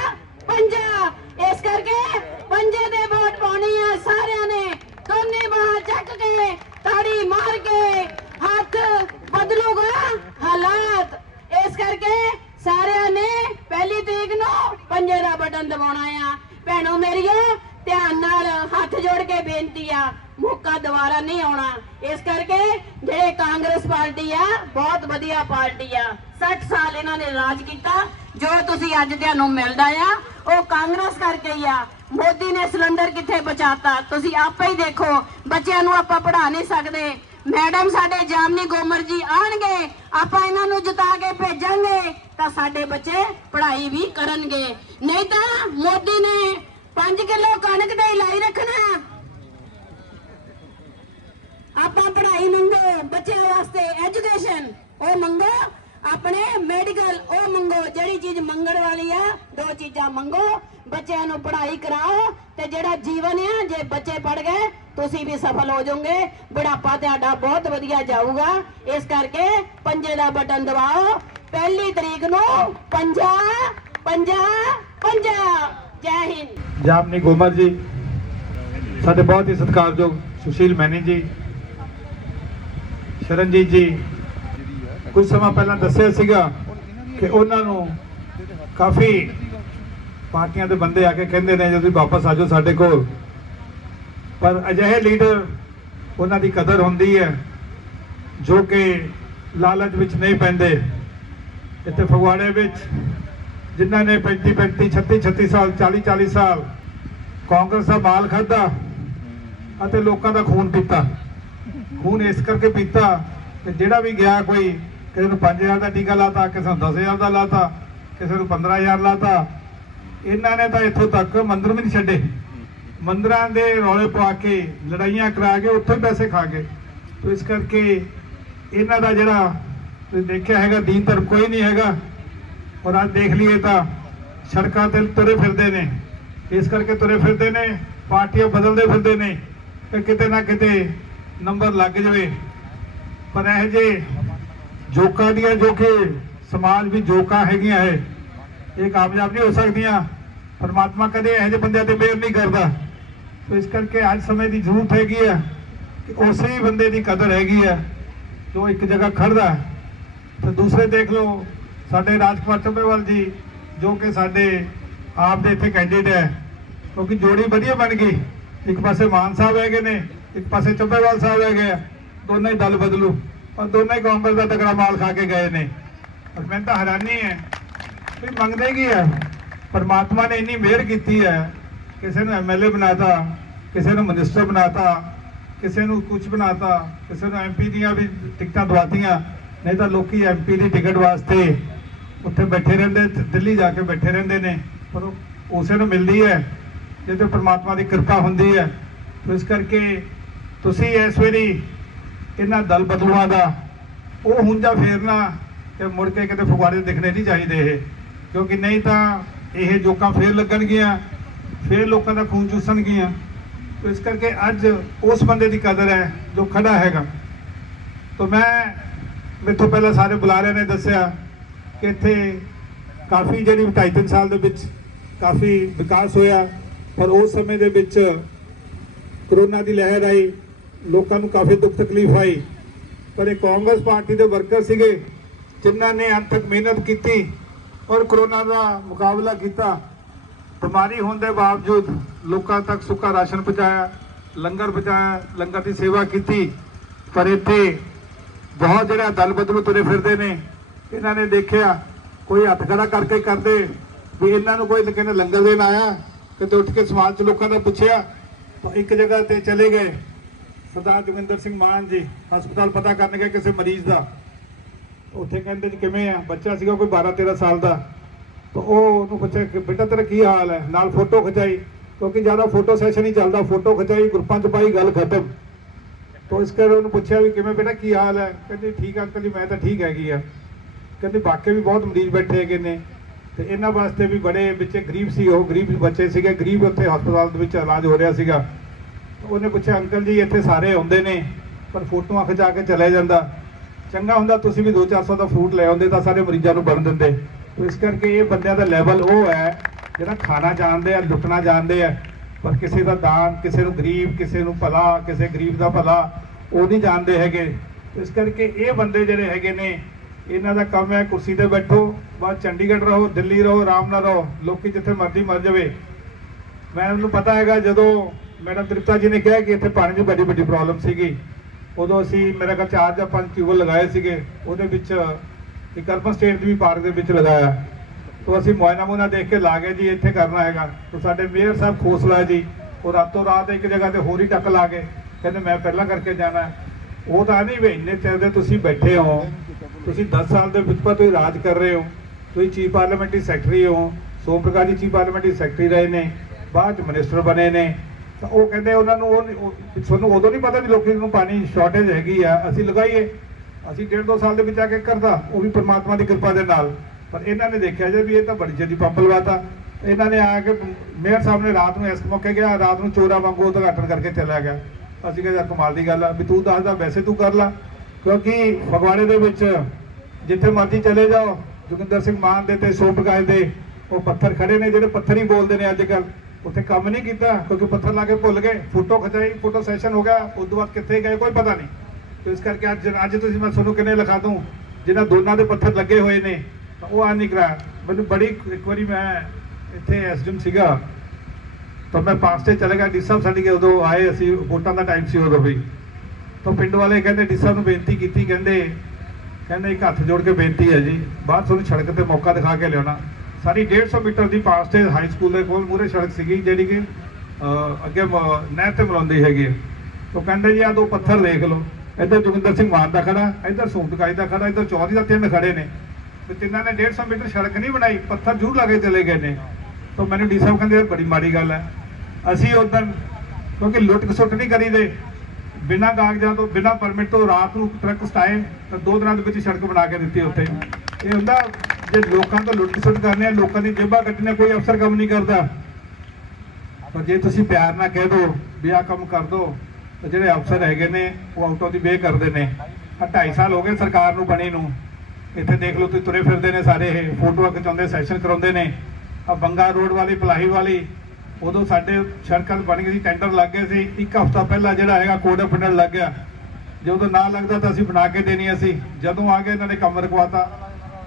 ਪੰਜਾ। ਇਸ ਕਰਕੇ ਪੰਜੇ ਦੇ ਵੋਟ ਪਾਉਣੀ ਹੈ ਸਾਰਿਆਂ ਨੇ। ਦੋਨੇ ਬਾਹਾਂ ਚੱਕ ਕੇ ਤਾੜੀ ਮਾਰ ਕੇ ਹੱਥ ਬਦਲੂਗਾ ਹਾਲਾਤ। ਇਸ ਕਰਕੇ ਸਾਰਿਆਂ ਨੇ ਪਹਿਲੀ ਤਰੀਕ ਨੂੰ ਪੰਜੇ ਦਾ ਬਟਨ ਦਬਾਉਣਾ ਆ। ਭੈਣੋ ਮੇਰੀਓ, ਧਿਆਨ ਨਾਲ ਹੱਥ ਜੋੜ ਕੇ ਬੇਨਤੀ ਆ, ਮੌਕਾ ਦੁਬਾਰਾ ਨਹੀਂ ਆਉਣਾ। ਇਸ ਕਰਕੇ ਜਿਹੜੇ ਕਾਂਗਰਸ ਪਾਰਟੀ ਆ, ਬਹੁਤ ਵਧੀਆ ਪਾਰਟੀ ਆ। 60 ਸਾਲ ਇਹਨਾਂ ਨੇ ਰਾਜ ਕੀਤਾ, ਜੋ ਤੁਸੀਂ ਅੱਜ ਤੁਹਾਨੂੰ ਮਿਲਦਾ ਆ, ਉਹ ਕਾਂਗਰਸ ਕਰਕੇ ਹੀ ਆ। ਮੋਦੀ ਨੇ ਸਿਲੰਡਰ ਕਿੱਥੇ ਬਚਾਤਾ ਤੁਸੀਂ ਆਪੇ ਹੀ ਦੇਖੋ, ਬੱਚਿਆਂ ਨੂੰ ਆਪਾਂ ਪੜ੍ਹਾ ਨਹੀਂ ਸਕਦੇ। ਮੈਡਮ ਸਾਡੇ ਜਾਮਨੀ ਗੋਮਰ ਜੀ ਆਣਗੇ ਆਪਾਂ ਇਹਨਾਂ ਨੂੰ ਜਿਤਾ ਕੇ ਭੇਜਾਂਗੇ, ਤਾਂ ਸਾਡੇ ਬੱਚੇ ਪੜ੍ਹਾਈ ਵੀ ਕਰਨਗੇ। ਨਹੀਂ ਤਾਂ ਮੋਦੀ ਨੇ 5 ਕਿਲੋ ਕਣਕ ਦੇ ਲਾਈ ਰੱਖਣਾ। ਆਪਾਂ ਪੜ੍ਹਾਈ ਮੰਗੋ, ਬੱਚਿਆਂ ਵਾਸਤੇ ਐਜੂਕੇਸ਼ਨ ਉਹ ਮੰਗੋ, ਆਪਣੇ ਮੈਡੀਕਲ ਉਹ ਮੰਗੋ, ਜਿਹੜੀ ਚੀਜ਼ ਮੰਗਣ ਵਾਲੀ ਆ, ਦੋ ਚੀਜ਼ਾਂ ਮੰਗੋ, ਬੱਚਿਆਂ ਨੂੰ ਪੜ੍ਹਾਈ ਕਰਾਓ, ਤੇ ਜਿਹੜਾ ਜੀਵਨ ਆ, ਜੇ ਬੱਚੇ ਪੜ ਗਏ, ਤੁਸੀਂ ਵੀ ਸਫਲ ਹੋ ਜਾਓਗੇ, ਬੁਢਾਪਾ ਤੁਹਾਡਾ ਬਹੁਤ ਵਧੀਆ ਜਾਊਗਾ, ਇਸ ਕਰਕੇ ਪੰਜੇ ਦਾ ਬਟਨ ਦਬਾਓ, ਪਹਿਲੀ ਤਰੀਕ ਨੂੰ ਪੰਜਾ ਪੰਜਾ ਪੰਜਾ ਜੈ ਹਿੰਦ। ਜਾਮਨੀ ਗੋਮਰ ਜੀ, ਸਾਡੇ ਬਹੁਤ ਹੀ ਸਤਿਕਾਰਯੋਗ ਸੁਸ਼ੀਲ ਮੈਨੀ ਜੀ, ਸ਼ਰਨਜੀਤ ਜੀ, ਕੁਝ ਸਮਾਂ ਪਹਿਲਾਂ ਦੱਸਿਆ ਸੀਗਾ ਕਿ ਉਹਨਾਂ ਨੂੰ ਕਾਫੀ ਪਾਰਟੀਆਂ ਦੇ ਬੰਦੇ ਆ ਕੇ ਕਹਿੰਦੇ ਨੇ ਜੇ ਤੁਸੀਂ ਵਾਪਸ ਆ ਜਾਓ ਸਾਡੇ ਕੋਲ। ਪਰ ਅਜਿਹੇ ਲੀਡਰ ਉਹਨਾਂ ਦੀ ਕਦਰ ਹੁੰਦੀ ਹੈ, ਜੋ ਕਿ ਲਾਲਚ ਵਿੱਚ ਨਹੀਂ ਪੈਂਦੇ। ਇੱਥੇ ਫਗਵਾੜੇ ਵਿੱਚ ਜਿਨ੍ਹਾਂ ਨੇ 35 35 36 36 ਸਾਲ 40 40 ਸਾਲ ਕਾਂਗਰਸ ਦਾ ਮਾਲ ਖਾਦਾ ਅਤੇ ਲੋਕਾਂ ਦਾ ਖੂਨ ਪੀਤਾ। ਖੂਨ ਇਸ ਕਰਕੇ ਪੀਤਾ ਕਿ ਜਿਹੜਾ ਵੀ ਗਿਆ ਕੋਈ, ਕਿਸੇ ਨੂੰ 5000 ਦਾ ਟੀਕਾ ਲਾਤਾ, ਕਿਸੇ ਨੂੰ 10000 ਦਾ ਲਾਤਾ, ਕਿਸੇ ਨੂੰ 15000 ਲਾਤਾ, ਇਹਨਾਂ ਨੇ ਤਾਂ ਇੱਥੋਂ ਤੱਕ ਮੰਦਰ ਵੀ ਨਹੀਂ ਛੱਡੇ। ਮੰਦਰਾਂ ਦੇ ਰੌਲੇ ਪਾ ਕੇ, ਲੜਾਈਆਂ ਕਰਾ ਕੇ ਉੱਥੇ ਪੈਸੇ ਖਾ ਗਏ। ਤੋ ਇਸ ਕਰਕੇ ਇਹਨਾਂ ਦਾ ਜਿਹੜਾ ਤੁਸੀਂ ਦੇਖਿਆ ਹੈਗਾ, ਦੀਨ ਧਰਮ ਕੋਈ ਨਹੀਂ ਹੈਗਾ। ਔਰ ਅੱਜ ਦੇਖ ਲਈਏ ਤਾਂ ਸੜਕਾਂ ਤੇ ਤੁਰੇ ਫਿਰਦੇ ਨੇ। ਇਸ ਕਰਕੇ ਤੁਰੇ ਫਿਰਦੇ ਨੇ, ਪਾਰਟੀਆਂ ਬਦਲਦੇ ਫਿਰਦੇ ਨੇ ਕਿ ਕਿਤੇ ਨਾ ਕਿਤੇ ਨੰਬਰ ਲੱਗ ਜਾਵੇ। ਪਰ ਇਹ ਜੇ ਜੋਕਾਂ ਦੀਆਂ ਜੋ ਕਿ ਸਮਾਜ ਵੀ ਜੋਕਾਂ ਹੈਗੀਆਂ ਹੈ, ਇਹ ਕਾਮਯਾਬ ਨਹੀਂ ਹੋ ਸਕਦੀਆਂ। ਪਰਮਾਤਮਾ ਕਦੇ ਇਹੋ ਜਿਹੇ ਬੰਦਿਆਂ ਤੇ ਮਿਹਰ ਨਹੀਂ ਕਰਦਾ। ਸੋ ਇਸ ਕਰਕੇ ਅੱਜ ਸਮੇਂ ਦੀ ਜ਼ਰੂਰਤ ਹੈਗੀ ਹੈ ਕਿ ਉਸੇ ਬੰਦੇ ਦੀ ਕਦਰ ਹੈਗੀ ਹੈ ਜੋ ਇੱਕ ਜਗ੍ਹਾ ਖੜਦਾ ਹੈ। ਤੇ ਦੂਸਰੇ ਦੇਖ ਲਓ ਸਾਡੇ ਰਾਜਕੁਮਾਰ ਚੱਬੇਵਾਲ ਜੀ, ਜੋ ਕਿ ਸਾਡੇ ਆਪ ਦੇ ਇੱਥੇ ਕੈਂਡੀਡੇਟ ਹੈ, ਕਿਉਂਕਿ ਜੋੜੀ ਵਧੀਆ ਬਣ ਗਈ। ਇੱਕ ਪਾਸੇ ਮਾਨ ਸਾਹਿਬ ਹੈਗੇ ਨੇ, ਇੱਕ ਪਾਸੇ ਚੱਬੇਵਾਲ ਸਾਹਿਬ ਹੈਗੇ ਆ। ਦੋਨੇ ਹੀ ਦਲ ਬਦਲੂ ਔਰ ਦੋਨੇ ਹੀ ਕਾਂਗਰਸ ਦਾ ਤਕੜਾ ਮਾਲ ਖਾ ਕੇ ਗਏ ਨੇ। ਔਰ ਮੈਨੂੰ ਤਾਂ ਹੈਰਾਨੀ ਹੈ ਵੀ ਮੰਗਦੇ ਕੀ ਹੈ ਪਰਮਾਤਮਾ ਨੇ ਇੰਨੀ ਮਿਹਰ ਕੀਤੀ ਹੈ, ਕਿਸੇ ਨੂੰ ਐਮਐਲਏ ਬਣਾਤਾ, ਕਿਸੇ ਨੂੰ ਮਿਨਿਸਟਰ ਬਣਾਤਾ, ਕਿਸੇ ਨੂੰ ਕੁਝ ਬਣਾਤਾ, ਕਿਸੇ ਨੂੰ ਐਮਪੀ ਦੀਆਂ ਵੀ ਟਿਕਟਾਂ ਦਵਾਤੀਆਂ, ਨਹੀਂ ਤਾਂ ਲੋਕੀ ਐਮਪੀ ਦੀ ਟਿਕਟ ਵਾਸਤੇ ਉੱਥੇ ਬੈਠੇ ਰਹਿੰਦੇ ਦਿੱਲੀ ਜਾ ਕੇ ਬੈਠੇ ਰਹਿੰਦੇ ਨੇ, ਪਰ ਉਹ ਉਸੇ ਨੂੰ ਮਿਲਦੀ ਹੈ, ਜਿਹਦੇ ਪਰਮਾਤਮਾ ਦੀ ਕਿਰਪਾ ਹੁੰਦੀ ਹੈ। ਤੋ ਇਸ ਕਰਕੇ ਤੁਸੀਂ ਇਸ ਵੇਰੀ ਇਹਨਾਂ ਦਲ ਬਦਲੂਆਂ ਦਾ ਉਹ ਹੁੰਜਾ ਫੇਰਨਾ ਤੇ ਮੁੜ ਕੇ ਕਿਤੇ ਫਗਵਾੜੇ ਦਿਖਣੇ ਨਹੀਂ ਚਾਹੀਦੇ ਇਹ, ਕਿਉਂਕਿ ਨਹੀਂ ਤਾਂ ਇਹ ਜੋਕਾਂ ਫੇਰ ਲੱਗਣਗੀਆਂ, ਫੇਰ ਲੋਕਾਂ ਦਾ ਖੂਨ ਚੂਸਣਗੀਆਂ। ਤੋ ਇਸ ਕਰਕੇ ਅੱਜ ਉਸ ਬੰਦੇ ਦੀ ਕਦਰ ਹੈ ਜੋ ਖੜਾ ਹੈਗਾ। ਤੋ ਮੈਂ ਮੇਥੋਂ ਪਹਿਲਾਂ ਸਾਰੇ ਬੁਲਾਰਿਆਂ ਨੇ ਦੱਸਿਆ ਕਿ ਇੱਥੇ ਕਾਫੀ ਜਿਹੜੀ 2.5 ਸਾਲ ਦੇ ਵਿੱਚ ਕਾਫੀ ਵਿਕਾਸ ਹੋਇਆ, ਪਰ ਉਸ ਸਮੇਂ ਦੇ ਵਿੱਚ ਕਰੋਨਾ ਦੀ ਲਹਿਰ ਆਈ, ਲੋਕਾਂ ਨੂੰ ਕਾਫੀ ਦੁੱਖ ਤਕਲੀਫ ਆਈ। ਪਰ ਇਹ ਕਾਂਗਰਸ ਪਾਰਟੀ ਦੇ ਵਰਕਰ ਸੀਗੇ, ਜਿਨ੍ਹਾਂ ਨੇ ਅੰਤ ਮਿਹਨਤ ਕੀਤੀ ਔਰ ਕਰੋਨਾ ਦਾ ਮੁਕਾਬਲਾ ਕੀਤਾ। ਬਿਮਾਰੀ ਹੋਣ ਦੇ ਬਾਵਜੂਦ ਲੋਕਾਂ ਤੱਕ ਸੁੱਕਾ ਰਾਸ਼ਨ ਪਹੁੰਚਾਇਆ, ਲੰਗਰ ਪਹੁੰਚਾਇਆ, ਲੰਗਰ ਦੀ ਸੇਵਾ ਕੀਤੀ। ਪਰ ਇੱਥੇ ਬਹੁਤ ਜਿਹੜਾ ਦਲ ਬਦਲੂ ਤੁਰੇ ਫਿਰਦੇ ਨੇ ਇਹਨਾਂ ਨੇ ਦੇਖਿਆ, ਕੋਈ ਹੱਥ ਖੜਾ ਕਰਕੇ ਕਰਦੇ, ਵੀ ਇਹਨਾਂ ਨੂੰ ਕੋਈ ਕਹਿੰਦੇ ਲੰਗਰ ਦੇਣ ਆਇਆ, ਕਿਤੇ ਉੱਠ ਕੇ ਸਮਾਜ ਚ ਲੋਕਾਂ ਦਾ ਪੁੱਛਿਆ, ਤਾਂ ਇੱਕ ਜਗ੍ਹਾ ਤੇ ਚਲੇ ਗਏ। ਸਰਦਾਰ ਜੋਗਿੰਦਰ ਸਿੰਘ ਮਾਨ ਜੀ, ਹਸਪਤਾਲ ਪਤਾ ਕਰਨ ਗਏ ਕਿਸੇ ਮਰੀਜ਼ ਦਾ। ਉੱਥੇ ਕਹਿੰਦੇ ਜੀ, ਕਿਵੇਂ ਆ? ਬੱਚਾ ਸੀਗਾ ਕੋਈ 12 13 ਸਾਲ ਦਾ। ਤਾਂ ਉਹ ਉਹਨੂੰ ਪੁੱਛਿਆ ਕਿ, ਬੇਟਾ, ਤੇਰਾ ਕੀ ਹਾਲ ਹੈ? ਨਾਲ ਫੋਟੋ ਖਿਚਾਈ, ਕਿਉਂਕਿ ਜ਼ਿਆਦਾ ਫੋਟੋ ਸੈਸ਼ਨ ਹੀ ਚੱਲਦਾ। ਫੋਟੋ ਖਿਚਾਈ, ਗਰੁੱਪਾਂ 'ਚ ਪਾਈ, ਗੱਲ ਖਤਮ। ਤਾਂ ਇਸ ਕਰਕੇ ਉਹਨੂੰ ਪੁੱਛਿਆ ਵੀ ਕਿਵੇਂ, ਬੇਟਾ, ਕੀ ਹਾਲ ਹੈ? ਕਹਿੰਦੀ, ਠੀਕ ਆ, ਅੰਕਲ ਜੀ, ਮੈਂ ਤਾਂ ਠੀਕ ਹੈਗੀ ਆ। ਕਹਿੰਦੇ ਬਾਕੀ ਵੀ ਬਹੁਤ ਮਰੀਜ਼ ਬੈਠੇ ਹੈਗੇ ਨੇ। ਤੇ ਇਹਨਾਂ ਵਾਸਤੇ ਵੀ ਬੜੇ ਵਿੱਚ ਗਰੀਬ ਸੀ, ਉਹ ਗਰੀਬ ਬੱਚੇ ਸੀਗੇ, ਗਰੀਬ ਉੱਥੇ ਹਸਪਤਾਲ ਦੇ ਵਿੱਚ ਇਲਾਜ ਹੋ ਰਿਹਾ ਸੀਗਾ। ਉਹਨੇ ਪੁੱਛਿਆ, ਅੰਕਲ ਜੀ, ਇੱਥੇ ਸਾਰੇ ਆਉਂਦੇ ਨੇ, ਪਰ ਫੋਟੋਆਂ ਖਿਚਾ ਕੇ ਚਲੇ ਜਾਂਦਾ। ਚੰਗਾ ਹੁੰਦਾ ਤੁਸੀਂ ਵੀ 2-400 ਦਾ ਫਰੂਟ ਲੈ ਆਉਂਦੇ ਤਾਂ ਸਾਰੇ ਮਰੀਜ਼ਾਂ ਨੂੰ ਬਣ ਦਿੰਦੇ। ਇਸ ਕਰਕੇ ਇਹ ਬੰਦਿਆਂ ਦਾ ਲੈਵਲ ਉਹ ਹੈ, ਜਿਹੜਾ ਖਾਣਾ ਜਾਣਦੇ ਆ, ਲੁੱਟਣਾ ਜਾਣਦੇ ਆ। ਪਰ ਕਿਸੇ ਦਾ ਦਾਨ, ਕਿਸੇ ਨੂੰ ਗਰੀਬ, ਕਿਸੇ ਨੂੰ ਭਲਾ, ਕਿਸੇ ਗਰੀਬ ਦਾ ਭਲਾ, ਉਹ ਨਹੀਂ ਜਾਣਦੇ ਹੈਗੇ। ਇਸ ਕਰਕੇ ਇਹ ਬੰਦੇ ਜਿਹੜੇ ਹੈਗੇ ਨੇ ਇਹਨਾਂ ਦਾ ਕੰਮ ਹੈ ਕੁਰਸੀ ਤੇ ਬੈਠੋ, ਬਸ ਚੰਡੀਗੜ੍ਹ ਰਹੋ, ਦਿੱਲੀ ਰਹੋ, ਆਰਾਮ ਨਾਲ ਰਹੋ, ਲੋਕੀ ਜਿੱਥੇ ਮਰਜ਼ੀ ਮਰ ਜਾਵੇ। ਮੈਨੂੰ ਪਤਾ ਹੈਗਾ, ਜਦੋਂ ਮੈਡਮ ਤ੍ਰਿਪਤਾ ਜੀ ਨੇ ਕਿਹਾ ਕਿ ਇੱਥੇ ਪਾਣੀ ਦੀ ਬੜੀ ਵੱਡੀ ਪ੍ਰੋਬਲਮ ਸੀਗੀ, ਉਦੋਂ ਅਸੀਂ, ਮੇਰਾ ਕੋਲ ਚਾਰ ਜਾਂ ਪੰਜ ਟਿਊਬਲ ਲਗਾਏ ਸੀਗੇ, ਉਹਦੇ ਵਿੱਚ ਇੱਕ ਅਰਬਨ ਸਟੇਟ ਦੀ ਵੀ ਪਾਰਕ ਦੇ ਵਿੱਚ ਲਗਾਇਆ। ਤੋਂ ਅਸੀਂ ਮੁਆਇਨਾ ਮੁਨਾ ਦੇਖ ਕੇ ਲਾ ਗਏ ਜੀ, ਇੱਥੇ ਕਰਨਾ ਹੈਗਾ। ਤੋਂ ਸਾਡੇ ਮੇਅਰ ਸਾਹਿਬ ਖੋਸਲਾ ਜੀ, ਉਹ ਰਾਤੋਂ ਰਾਤ ਇੱਕ ਜਗ੍ਹਾ ਤੇ ਹੋਰ ਹੀ ਟੱਕ ਲਾ ਗਏ ਕਹਿੰਦੇ ਮੈਂ ਪਹਿਲਾਂ ਕਰਕੇ ਜਾਣਾ। ਉਹ ਤਾਂ ਨਹੀਂ ਵੀ ਇੰਨੇ ਚਿਰ ਦੇ ਤੁਸੀਂ ਬੈਠੇ ਹੋ ਤੁਸੀਂ 10 ਸਾਲ ਦੇ ਵਿੱਚ ਪਰ ਤੁਸੀਂ ਰਾਜ ਕਰ ਰਹੇ ਹੋ, ਤੁਸੀਂ ਚੀਫ ਪਾਰਲੀਮੈਂਟਰੀ ਸੈਕਟਰੀ ਹੋ, ਸੋਮ Prakash ji chief parliamentary secretary ਰਹੇ ਨੇ, ਬਾਅਦ ਚ ਮਿਨਿਸਟਰ ਬਣੇ ਨੇ, ਤਾਂ ਉਹ ਕਹਿੰਦੇ ਉਹਨਾਂ ਨੂੰ ਉਹ ਤੁਹਾਨੂੰ ਉਦੋਂ ਨਹੀਂ ਪਤਾ ਵੀ ਲੋਕੀ ਨੂੰ ਪਾਣੀ ਸ਼ਾਰਟੇਜ ਹੈਗੀ ਆ, ਅਸੀਂ ਲਗਾਈਏ। ਅਸੀਂ ਡੇਢ ਦੋ ਸਾਲ ਦੇ ਵਿੱਚ ਆ ਕੇ ਕਰਦਾ ਉਹ ਵੀ ਪਰਮਾਤਮਾ ਦੀ ਕਿਰਪਾ ਦੇ ਨਾਲ। ਪਰ ਇਹਨਾਂ ਨੇ ਦੇਖਿਆ ਜੇ ਵੀ ਇਹ ਤਾਂ ਬੜੀ ਜਲਦੀ ਪੰਪ ਲਵਾਤਾ। ਇਹਨਾਂ ਨੇ ਆ ਕੇ ਮੇਅਰ ਸਾਹਿਬ ਨੇ ਰਾਤ ਨੂੰ ਇਸ ਮੌਕੇ ਗਿਆ ਰਾਤ ਨੂੰ ਚੋਰਾ ਵਾਂਗੂ ਉਦਘਾਟਨ ਕਰਕੇ ਚਲਾ ਗਿਆ। ਅਸੀਂ ਕਿਹਾ ਯਾਰ ਕਮਾਲ ਦੀ ਗੱਲ ਆ, ਵੀ ਤੂੰ ਦੱਸਦਾ, ਵੈਸੇ ਤੂੰ ਕਰ ਲਾ। ਕਿਉਂਕਿ ਫਗਵਾੜੇ ਦੇ ਵਿੱਚ ਜਿੱਥੇ ਮਰਜ਼ੀ ਚਲੇ ਜਾਓ, ਜੋਗਿੰਦਰ ਸਿੰਘ ਮਾਨ ਦੇ ਤੇ ਸੋਮ ਪ੍ਰਕਾਸ਼ ਦੇ, ਉਹ ਪੱਥਰ ਖੜੇ ਨੇ, ਜਿਹੜੇ ਪੱਥਰ ਹੀ ਬੋਲਦੇ ਨੇ ਅੱਜ ਕੱਲ ਉੱਥੇ ਕੰਮ ਨਹੀਂ ਕੀਤਾ, ਕਿਉਂਕਿ ਪੱਥਰ ਲਾ ਕੇ ਭੁੱਲ ਗਏ। ਫੋਟੋ ਖਿਚਾਈ, ਫੋਟੋ ਸੈਸ਼ਨ ਹੋ ਗਿਆ, ਉਸ ਤੋਂ ਬਾਅਦ ਕਿੱਥੇ ਗਏ, ਕੋਈ ਪਤਾ ਨਹੀਂ। ਤੇ ਇਸ ਕਰਕੇ ਅੱਜ ਅੱਜ ਤੁਸੀਂ ਮੈਂ ਤੁਹਾਨੂੰ ਕਿੰਨੇ ਲਿਖਾ ਦੂੰ ਜਿਹਨਾਂ ਦੋਨਾਂ ਦੇ ਪੱਥਰ ਲੱਗੇ ਹੋਏ ਨੇ, ਤਾਂ ਉਹ ਆ ਨਹੀਂ ਕਰਾ। ਮੈਨੂੰ ਬੜੀ ਇੱਕ ਵਾਰੀ ਮੈਂ ਇੱਥੇ ਐਸਡੀਐਮ ਸੀਗਾ, ਤਾਂ ਮੈਂ ਪਾਸ ਤੇ ਚਲੇ ਗਿਆ, ਡੀ ਸਾਹਿਬ ਸਾਡੇ ਕੇ ਉਦੋਂ ਆਏ ਅਸੀਂ, ਵੋਟਾਂ ਦਾ ਟਾਈਮ ਸੀ ਉਦੋਂ ਵੀ। ਤਾਂ ਪਿੰਡ ਵਾਲੇ ਕਹਿੰਦੇ ਡੀ ਸਾਹਿਬ ਨੂੰ ਬੇਨਤੀ ਕੀਤੀ, ਕਹਿੰਦੇ ਕਹਿੰਦੇ ਇੱਕ ਹੱਥ ਜੋੜ ਕੇ ਬੇਨਤੀ ਹੈ ਜੀ। ਬਾਅਦ ਤੁਹਾਨੂੰ ਸੜਕ ਤੇ ਮੌਕਾ ਦਿਖਾ ਕੇ ਲਿਆਉਣਾ। ਸਾਰੀ 150 ਮੀਟਰ ਦੀ ਪਾਸ ਤੇ ਹਾਈ ਸਕੂਲ ਦੇ ਕੋਲ ਮੂਰੇ ਸੜਕ ਸੀਗੀ, ਜਿਹੜੀ ਕਿ ਅੱਗੇ ਨਹਿਰ ਤੇ ਮਿਲਾਉਂਦੀ ਹੈਗੀ ਹੈ। ਤਾਂ ਕਹਿੰਦੇ ਜੀ ਆ ਦੋ ਪੱਥਰ ਦੇਖ ਲਓ। ਇੱਧਰ ਜੋਗਿੰਦਰ ਸਿੰਘ ਮਾਨ ਦਾ ਖੜਾ, ਇੱਧਰ ਸੋਮਟਕਾਈ ਦਾ ਖੜਾ, ਇੱਧਰ ਚੌਧਰੀ ਦਾ ਤਿੰਨ ਖੜੇ ਨੇ। ਤੇ ਤਿੰਨਾਂ ਨੇ 150 ਮੀਟਰ ਸੜਕ ਨਹੀਂ ਬਣਾਈ, ਪੱਥਰ ਜ਼ਰੂਰ ਲਾ ਕੇ ਚਲੇ ਗਏ ਨੇ। ਤਾਂ ਮੈਨੂੰ ਡੀ ਸਾਹਿਬ ਕਹਿੰਦੇ, ਯਾਰ ਬੜੀ ਮਾੜੀ ਗੱਲ ਹੈ। ਅਸੀਂ ਉਦੋਂ ਕਿਉਂਕਿ ਲੁੱਟ ਖਸੁੱਟ ਨਹੀਂ ਕਰੀਦੇ ਬਿਨਾਂ ਕਾਗਜ਼ਾਂ ਤੋਂ, ਬਿਨਾਂ ਪਰਮਿਟ ਤੋਂ ਰਾਤ ਨੂੰ ਟਰੱਕ ਸਟਾਏ, ਤਾਂ ਦੋ ਦਿਨਾਂ ਦੇ ਵਿੱਚ ਸੜਕ ਬਣਾ ਕੇ ਦਿੱਤੀ ਉੱਥੇ। ਇਹ ਹੁੰਦਾ, ਜੇ ਲੋਕਾਂ ਤੋਂ ਲੁੱਟ ਖਸੁੱਟ ਕਰਨੇ ਆ ਲੋਕਾਂ ਦੀ ਜੇਬਾਂ ਕੱਟਣੇ ਕੋਈ ਅਫਸਰ ਕੰਮ ਨਹੀਂ ਕਰਦਾ। ਪਰ ਜੇ ਤੁਸੀਂ ਪਿਆਰ ਨਾਲ ਕਹਿ ਦੋ, ਵੀ ਆਹ ਕੰਮ ਕਰ ਦੋ, ਤਾਂ ਜਿਹੜੇ ਅਫਸਰ ਹੈਗੇ ਨੇ, ਉਹ ਆਊਟ ਆਫ ਦੀ ਵੇ ਕਰਦੇ ਨੇ। ਆ 2.5 ਸਾਲ ਹੋ ਗਏ ਸਰਕਾਰ ਨੂੰ ਬਣੀ ਨੂੰ। ਇੱਥੇ ਦੇਖ ਲਓ ਤੁਸੀਂ ਤੁਰੇ ਫਿਰਦੇ ਨੇ ਸਾਰੇ ਇਹ, ਫੋਟੋਆਂ ਖਿਚਾਉਂਦੇ ਸੈਸ਼ਨ ਕਰਾਉਂਦੇ ਨੇ। ਆ ਬੰਗਾ ਰੋਡ ਵਾਲੀ, ਪਲਾਹੀ ਵਾਲੀ ਉਦੋਂ ਸਾਡੇ ਸੜਕਾਂ ਬਣ ਗਈ ਸੀ ਟੈਂਡਰ ਲੱਗ ਗਏ ਸੀ। ਇੱਕ ਹਫ਼ਤਾ ਪਹਿਲਾਂ ਜਿਹੜਾ ਹੈਗਾ ਕੋਡ ਆਫ ਲੱਗ ਗਿਆ। ਜਦੋਂ ਨਾ ਲੱਗਦਾ ਤਾਂ ਅਸੀਂ ਬਣਾ ਕੇ ਦੇਣੀਆਂ ਸੀ ਜਦੋਂ ਆ ਗਏ ਇਹਨਾਂ ਨੇ ਕੰਮ ਰਖਵਾਤਾ